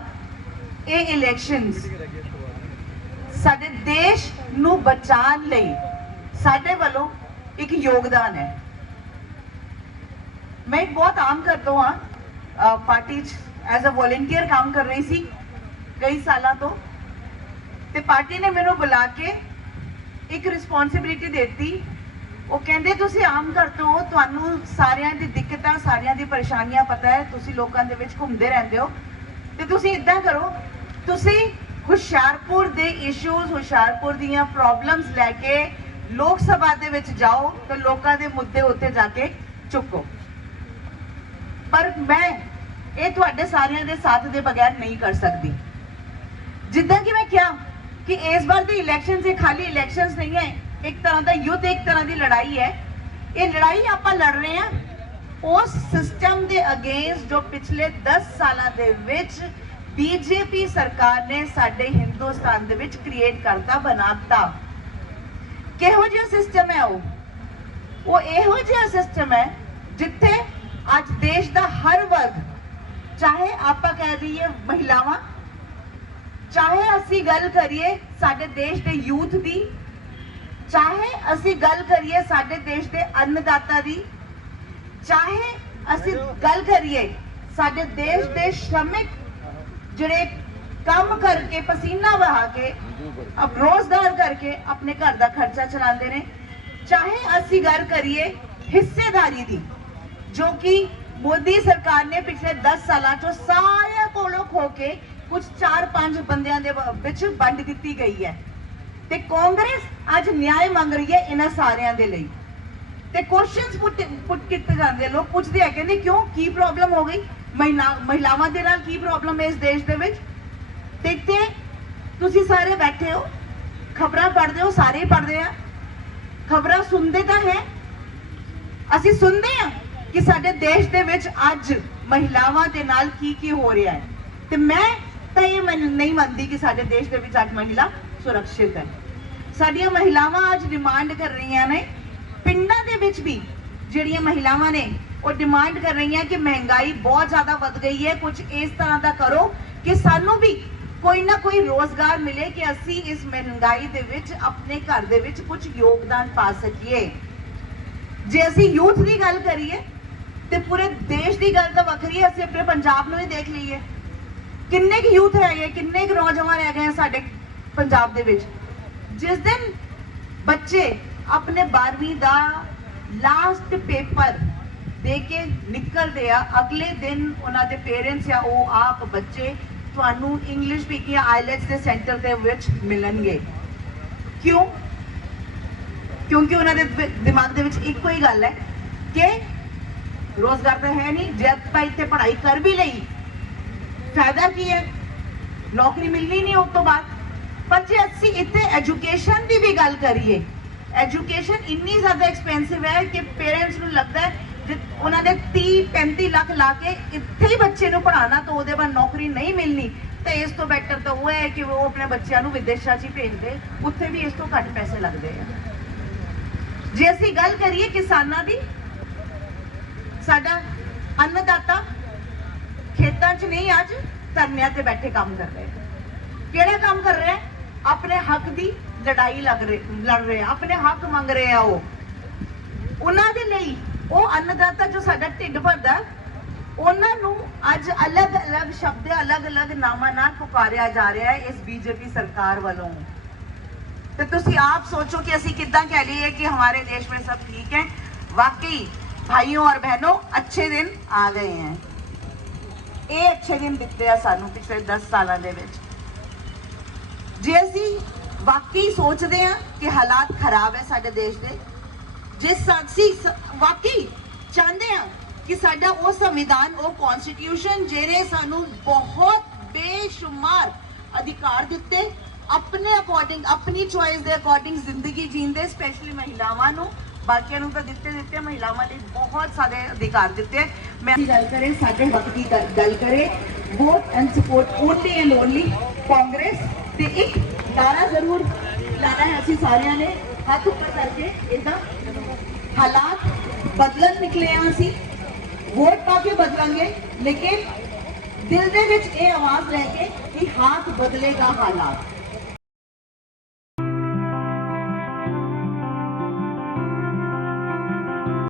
ਇਹ ਇਲੈਕਸ਼ਨਸ ਸਾਡੇ ਦੇਸ਼ ਨੂੰ ਬਚਾਉਣ ਲਈ ਸਾਡੇ ਵੱਲੋਂ ਇੱਕ ਯੋਗਦਾਨ ਹੈ ਮੈਂ ਇੱਕ ਬਹੁਤ ਆਮ ਘਰ ਹਾਂ ਪਾਰਟੀ 'ਚ ਐਜ਼ ਅ ਵੋਲੰਟੀਅਰ ਕੰਮ ਕਰ ਰਹੀ ਸੀ ਕਈ ਸਾਲਾਂ ਤੋਂ ਤੇ ਪਾਰਟੀ ਨੇ ਮੈਨੂੰ ਬੁਲਾ ਕੇ ਇੱਕ ਰਿਸਪੌਂਸਿਬਿਲਿਟੀ ਦਿੱਤੀ ਉਹ ਕਹਿੰਦੇ ਤੁਸੀਂ ਆਮ ਘਰ ਤੋਂ ਹੋ, ਤੁਹਾਨੂੰ ਸਾਰਿਆਂ ਦੀ ਦਿੱਕਤਾਂ ਸਾਰਿਆਂ ਦੀ ਪਰੇਸ਼ਾਨੀਆਂ ਪਤਾ ਹੈ ਤੁਸੀਂ ਲੋਕਾਂ ਦੇ ਵਿੱਚ ਘੁੰਮਦੇ ਰਹਿੰਦੇ ਹੋ। ਤੇ ਤੁਸੀਂ ਇਦਾਂ ਕਰੋ ਤੁਸੀਂ ਹੁਸ਼ਿਆਰਪੁਰ ਦੇ ਇਸ਼ੂਜ਼ ਹੁਸ਼ਿਆਰਪੁਰ ਦੀਆਂ ਪ੍ਰੋਬਲਮਸ ਲੈ ਕੇ ਲੋਕ ਸਭਾ ਦੇ ਵਿੱਚ ਜਾਓ ਤੇ ਲੋਕਾਂ ਦੇ ਮੁੱਦੇ ਉੱਤੇ ਜਾ ਕੇ ਚੁੱਕੋ। ਪਰ ਮੈਂ ਇਹ ਤੁਹਾਡੇ ਸਾਰਿਆਂ ਦੇ ਸਾਥ ਦੇ ਬਗੈਰ ਨਹੀਂ ਕਰ ਸਕਦੀ। ਜਿੱਦਾਂ ਕਿ ਮੈਂ ਕਿਹਾ ਕਿ ਇਸ ਵਾਰ ਦੀ ਇਲੈਕਸ਼ਨ ਇਹ ਖਾਲੀ ਇਲੈਕਸ਼ਨਸ ਨਹੀਂ ਹੈ ਇੱਕ ਤਰ੍ਹਾਂ ਦਾ ਯੁੱਧ, ਇੱਕ ਤਰ੍ਹਾਂ ਦੀ ਲੜਾਈ ਹੈ। ਇਹ ਲੜਾਈ ਆਪਾਂ ਲੜ ਰਹੇ ਹਾਂ। ਉਸ ਸਿਸਟਮ ਦੇ ਅਗੇਂਸਟ ਜੋ ਪਿਛਲੇ 10 ਸਾਲਾਂ ਦੇ ਵਿੱਚ ਬੀਜੇਪੀ ਸਰਕਾਰ ਨੇ ਸਾਡੇ ਹਿੰਦੁਸਤਾਨ ਦੇ ਵਿੱਚ ਕ੍ਰੀਏਟ ਕਰਤਾ, ਬਣਾਤਾ। ਕਿਹੋ ਜਿਹਾ ਸਿਸਟਮ ਹੈ ਉਹ? ਉਹ ਇਹੋ ਜਿਹਾ ਸਿਸਟਮ ਹੈ ਜਿੱਥੇ ਅੱਜ ਦੇਸ਼ ਦਾ ਹਰ ਵਰਗ, ਚਾਹੇ ਆਪਾਂ ਕਹਿ ਦਈਏ ਮਹਿਲਾਵਾਂ, ਚਾਹੇ ਅਸੀਂ ਗੱਲ ਕਰੀਏ ਸਾਡੇ ਦੇਸ਼ ਦੇ ਯੂਥ ਦੀ ਚਾਹੇ ਅਸੀਂ ਗੱਲ ਕਰੀਏ ਸਾਡੇ ਦੇਸ਼ ਦੇ ਅੰਨਦਾਤਾ ਦੀ ਚਾਹੇ ਅਸੀਂ ਗੱਲ ਕਰੀਏ ਸਾਡੇ ਦੇਸ਼ ਦੇ ਸ਼ਰਮਿਕ ਜਿਹੜੇ ਕੰਮ ਕਰਕੇ ਪਸੀਨਾ ਵਹਾ ਕੇ ਅਬ ਰੋਜ਼ਗਾਰ ਕਰਕੇ ਆਪਣੇ ਘਰ ਦਾ ਖਰਚਾ ਚਲਾਉਂਦੇ ਨੇ ਚਾਹੇ ਅਸੀਂ ਗੱਲ ਕਰੀਏ ਹਿੱਸੇਦਾਰੀ ਦੀ ਜੋ ਕਿ ਮੋਦੀ ਸਰਕਾਰ ਨੇ ਪਿਛਲੇ 10 ਸਾਲਾਂ ਤੋਂ ਸਾਰਿਆਂ ਕੋਲੋਂ ਖੋ ਕੇ ਕੁਝ 4-5 ਬੰਦਿਆਂ ਦੇ ਵਿੱਚ ਵੰਡ ਦਿੱਤੀ ਗਈ ਹੈ। ਤੇ ਕਾਂਗਰਸ ਅੱਜ ਨਿਆਂ ਮੰਗ ਰਹੀ ਹੈ ਇਹਨਾਂ ਸਾਰਿਆਂ ਦੇ ਲਈ। ਤੇ ਕੁਐਸਚਨਸ ਪੁੱਟ ਪੁੱਟ ਕੀਤੇ ਜਾਂਦੇ ਲੋਕ, ਪੁੱਛਦੇ ਆ, ਕਹਿੰਦੇ ਕਿਉਂ, ਕੀ ਪ੍ਰੋਬਲਮ ਹੋ ਗਈ? ਮਹਿਲਾ- ਮਹਿਲਾਵਾਂ ਦੇ ਨਾਲ ਕੀ ਪ੍ਰੋਬਲਮ ਹੈ ਇਸ ਦੇਸ਼ ਦੇ ਵਿੱਚ? ਤੇ ਇੱਥੇ ਤੁਸੀਂ ਸਾਰੇ ਬੈਠੇ ਹੋ, ਖਬਰਾਂ ਪੜ੍ਹਦੇ ਹੋ, ਸਾਰੇ ਪੜ੍ਹਦੇ ਆ। ਖਬਰਾਂ ਸੁਣਦੇ ਤਾਂ ਹੈ। ਅਸੀਂ ਸੁਣਦੇ ਹਾਂ ਕਿ ਸਾਡੇ ਦੇਸ਼ ਦੇ ਵਿੱਚ ਅੱਜ ਮਹਿਲਾਵਾਂ ਦੇ ਨਾਲ ਕੀ ਕੀ ਹੋ ਰਿਹਾ ਹੈ। ਤੇ ਮੈਂ ਤਾਂ ਇਹ ਮੰਨ- ਨਹੀਂ ਮੰਨਦੀ ਕਿ ਸਾਡੇ ਦੇਸ਼ ਦੇ ਵਿੱਚ ਅੱਜ ਮਹਿਲਾ ਸੁਰੱਖਿਅਤ ਹੈ। ਸਾਡੀਆਂ ਮਹਿਲਾਵਾਂ ਅੱਜ ਡਿਮਾਂਡ ਕਰ ਰਹੀਆਂ ਨੇ। ਪਿੰਡਾਂ ਦੇ ਵਿੱਚ ਵੀ ਜਿਹੜੀਆਂ ਮਹਿਲਾਵਾਂ ਨੇ, ਉਹ ਡਿਮਾਂਡ ਕਰ ਰਹੀਆਂ ਕਿ ਮਹਿੰਗਾਈ ਬਹੁਤ ਜ਼ਿਆਦਾ ਵੱਧ ਗਈ ਹੈ। ਕੁਝ ਇਸ ਤਰ੍ਹਾਂ ਦਾ ਕਰੋ ਕਿ ਸਾਨੂੰ ਵੀ ਕੋਈ ਨਾ ਕੋਈ ਰੋਜ਼ਗਾਰ ਮਿਲੇ ਕਿ ਅਸੀਂ ਇਸ ਮਹਿੰਗਾਈ ਦੇ ਵਿੱਚ, ਆਪਣੇ ਘਰ ਦੇ ਵਿੱਚ ਕੁਝ ਯੋਗਦਾਨ ਪਾ ਸਕੀਏ। ਜੇ ਅਸੀਂ ਯੂਥ ਦੀ ਗੱਲ ਕਰੀਏ ਤੇ ਪੂਰੇ ਦੇਸ਼ ਦੀ ਗੱਲ ਤਾਂ ਵੱਖਰੀ ਹੈ, ਅਸੀਂ ਆਪਣੇ ਪੰਜਾਬ ਨੂੰ ਹੀ ਦੇਖ ਲਈਏ। ਕਿੰਨੇ ਕੁ ਯੂਥ ਰਹਿ ਗਏ, ਕਿੰਨੇ ਕੁ ਨੌਜਵਾਨ ਰਹਿ ਗਏ ਸਾਡੇ ਪੰਜਾਬ ਦੇ ਵਿੱਚ? ਜਿਸ ਦਿਨ ਬੱਚੇ ਆਪਣੇ 12ਵੀਂ ਦਾ ਲਾਸਟ ਪੇਪਰ ਦੇ ਕੇ ਨਿਕਲਦੇ ਆ ਅਗਲੇ ਦਿਨ ਉਹਨਾਂ ਦੇ ਪੇਰੈਂਟਸ ਜਾਂ ਉਹ ਆਪ ਬੱਚੇ ਤੁਹਾਨੂੰ ਇੰਗਲਿਸ਼ ਸਪੀਕਿੰਗ ਆਈਲੈਟਸ ਦੇ ਸੈਂਟਰ ਦੇ ਵਿੱਚ ਮਿਲਣਗੇ ਕਿਉਂ ਕਿਉਂਕਿ ਉਹਨਾਂ ਦੇ ਦਿਮਾਗ ਦੇ ਵਿੱਚ ਇੱਕੋ ਹੀ ਗੱਲ ਹੈ ਕਿ ਰੋਜ਼ਗਾਰ ਤਾਂ ਹੈ ਨਹੀਂ ਜਦ ਆਪਾਂ ਇੱਥੇ ਪੜ੍ਹਾਈ ਕਰ ਵੀ ਲਈ ਫਾਇਦਾ ਕੀ ਹੈ ਨੌਕਰੀ ਮਿਲਣੀ ਨਹੀਂ ਉਸ ਤੋਂ ਬਾਅਦ ਪਰ ਜੇ ਅਸੀਂ ਇੱਥੇ ਐਜੂਕੇਸ਼ਨ ਦੀ ਵੀ ਗੱਲ ਕਰੀਏ। ਐਜੂਕੇਸ਼ਨ ਇੰਨੀ ਜ਼ਿਆਦਾ ਐਕਸਪੈਂਸਿਵ ਹੈ ਕਿ ਪੇਰੈਂਟਸ ਨੂੰ ਲੱਗਦਾ ਹੈ ਜੇ ਉਹਨਾਂ ਦੇ 30 35 ਲੱਖ ਲਾ ਕੇ ਇੱਥੇ ਹੀ ਬੱਚੇ ਨੂੰ ਪੜਾਉਣਾ ਤਾਂ ਉਹਦੇ ਬਾਅਦ ਨੌਕਰੀ ਨਹੀਂ ਮਿਲਣੀ। ਤੇ ਇਸ ਤੋਂ ਬੈਟਰ ਤਾਂ ਉਹ ਹੈ ਕਿ ਉਹ ਆਪਣੇ ਬੱਚਿਆਂ ਨੂੰ ਵਿਦੇਸ਼ਾਂ 'ਚ ਹੀ ਭੇਜਦੇ ਉੱਥੇ ਵੀ ਇਸ ਤੋਂ ਘੱਟ ਪੈਸੇ ਲੱਗਦੇ ਆ। ਜੇ ਅਸੀਂ ਗੱਲ ਕਰੀਏ ਕਿਸਾਨਾਂ ਦੀ, ਸਾਡਾ ਅੰਨਦਾਤਾ ਖੇਤਾਂ 'ਚ ਨਹੀਂ ਅੱਜ, ਧਰਨਿਆਂ ਤੇ ਬੈਠੇ ਕੰਮ ਕਰ ਰਹੇ। ਕਿਹੜਾ ਕੰਮ ਕਰ ਰਿਹਾ? ਆਪਣੇ ਹੱਕ ਦੀ ਲੜਾਈ ਲੜ ਰਹੇ ਆਪਣੇ ਹੱਕ ਮੰਗ ਰਹੇ ਆ ਉਹ। ਉਹਨਾਂ ਦੇ ਲਈ ਉਹ ਅੰਨਦਾਤਾ ਜੋ ਸਾਡਾ ਢਿੱਡ ਭਰਦਾ, ਉਹਨਾਂ ਨੂੰ ਅੱਜ ਅਲੱਗ-ਅਲੱਗ ਸ਼ਬਦ, ਅਲੱਗ-ਅਲੱਗ ਨਾਮਾਂ ਨਾਲ ਪੁਕਾਰਿਆ ਜਾ ਰਿਹਾ ਹੈ ਇਸ ਬੀਜੇਪੀ ਸਰਕਾਰ ਵੱਲੋਂ। ਤੇ ਤੁਸੀਂ ਆਪ ਸੋਚੋ ਕਿ ਅਸੀਂ ਕਿੱਦਾਂ ਕਹਿ ਲਈਏ ਕਿ ਹਮਾਰੇ ਦੇਸ਼ ਵਿੱਚ ਸਭ ਠੀਕ ਹੈ। ਵਾਕਈ, ਭਾਈਓ ਔਰ ਬਹਿਨੋ, ਅੱਛੇ ਦਿਨ ਆ ਗਏ ਹੈ। ਇਹ ਅੱਛੇ ਦਿਨ ਦਿੱਤੇ ਆ ਸਾਨੂੰ ਪਿਛਲੇ 10 ਸਾਲਾਂ ਦੇ ਵਿੱਚ। ਜੇ ਅਸੀਂ ਵਾਕਈ ਸੋਚਦੇ ਆ ਕਿ ਹਾਲਾਤ ਖਰਾਬ ਹੈ ਸਾਡੇ ਦੇਸ਼ ਦੇ, ਜੇ ਅਸੀਂ ਵਾਕਈ ਚਾਹੁੰਦੇ ਆ ਕਿ ਸਾਡਾ ਉਹ ਸੰਵਿਧਾਨ, ਉਹ ਕਨਸਟੀਟਿਊਸ਼ਨ ਜਿਹੜੇ ਸਾਨੂੰ ਬਹੁਤ ਬੇਸ਼ੁਮਾਰ ਅਧਿਕਾਰ ਦਿੱਤੇ, ਆਪਣੇ ਅਕੋਰਡਿੰਗ ਆਪਣੀ ਚੁਆਇਸ ਦੇ ਅਕੋਰਡਿੰਗ ਜ਼ਿੰਦਗੀ ਜੀਂਦੇ ਸਪੈਸ਼ਲੀ ਮਹਿਲਾਵਾਂ ਨੂੰ, ਬਾਕੀਆਂ ਨੂੰ ਤਾਂ ਦਿੱਤੇ ਦਿੱਤੇ ਮਹਿਲਾਵਾਂ ਲਈ ਬਹੁਤ ਸਾਰੇ ਅਧਿਕਾਰ ਦਿੱਤੇ ਮੈਂ ਗੱਲ ਕਰੇ, ਸਾਡੇ ਹੱਕ ਦੀ ਗੱਲ ਕਰੇ vote and support only and only Congress ਤੇ ਇੱਕ ਨਾਰਾ ਜ਼ਰੂਰ ਲਾਣਾ ਹੈ ਅਸੀਂ ਸਾਰਿਆਂ ਨੇ, ਹੱਥ ਉੱਪਰ ਕਰਕੇ ਇਦਾਂ ਹਾਲਾਤ ਬਦਲਣ ਨਿਕਲੇ ਆ ਅਸੀਂ। ਵੋਟ ਪਾ ਕੇ ਬਦਲਾਂਗੇ, ਲੇਕਿਨ ਦਿਲ ਦੇ ਵਿੱਚ ਇਹ ਆਵਾਜ਼ ਲੈ ਕੇ ਕਿ ਹਾਥ ਬਦਲੇਗਾ ਹਾਲਾਤ।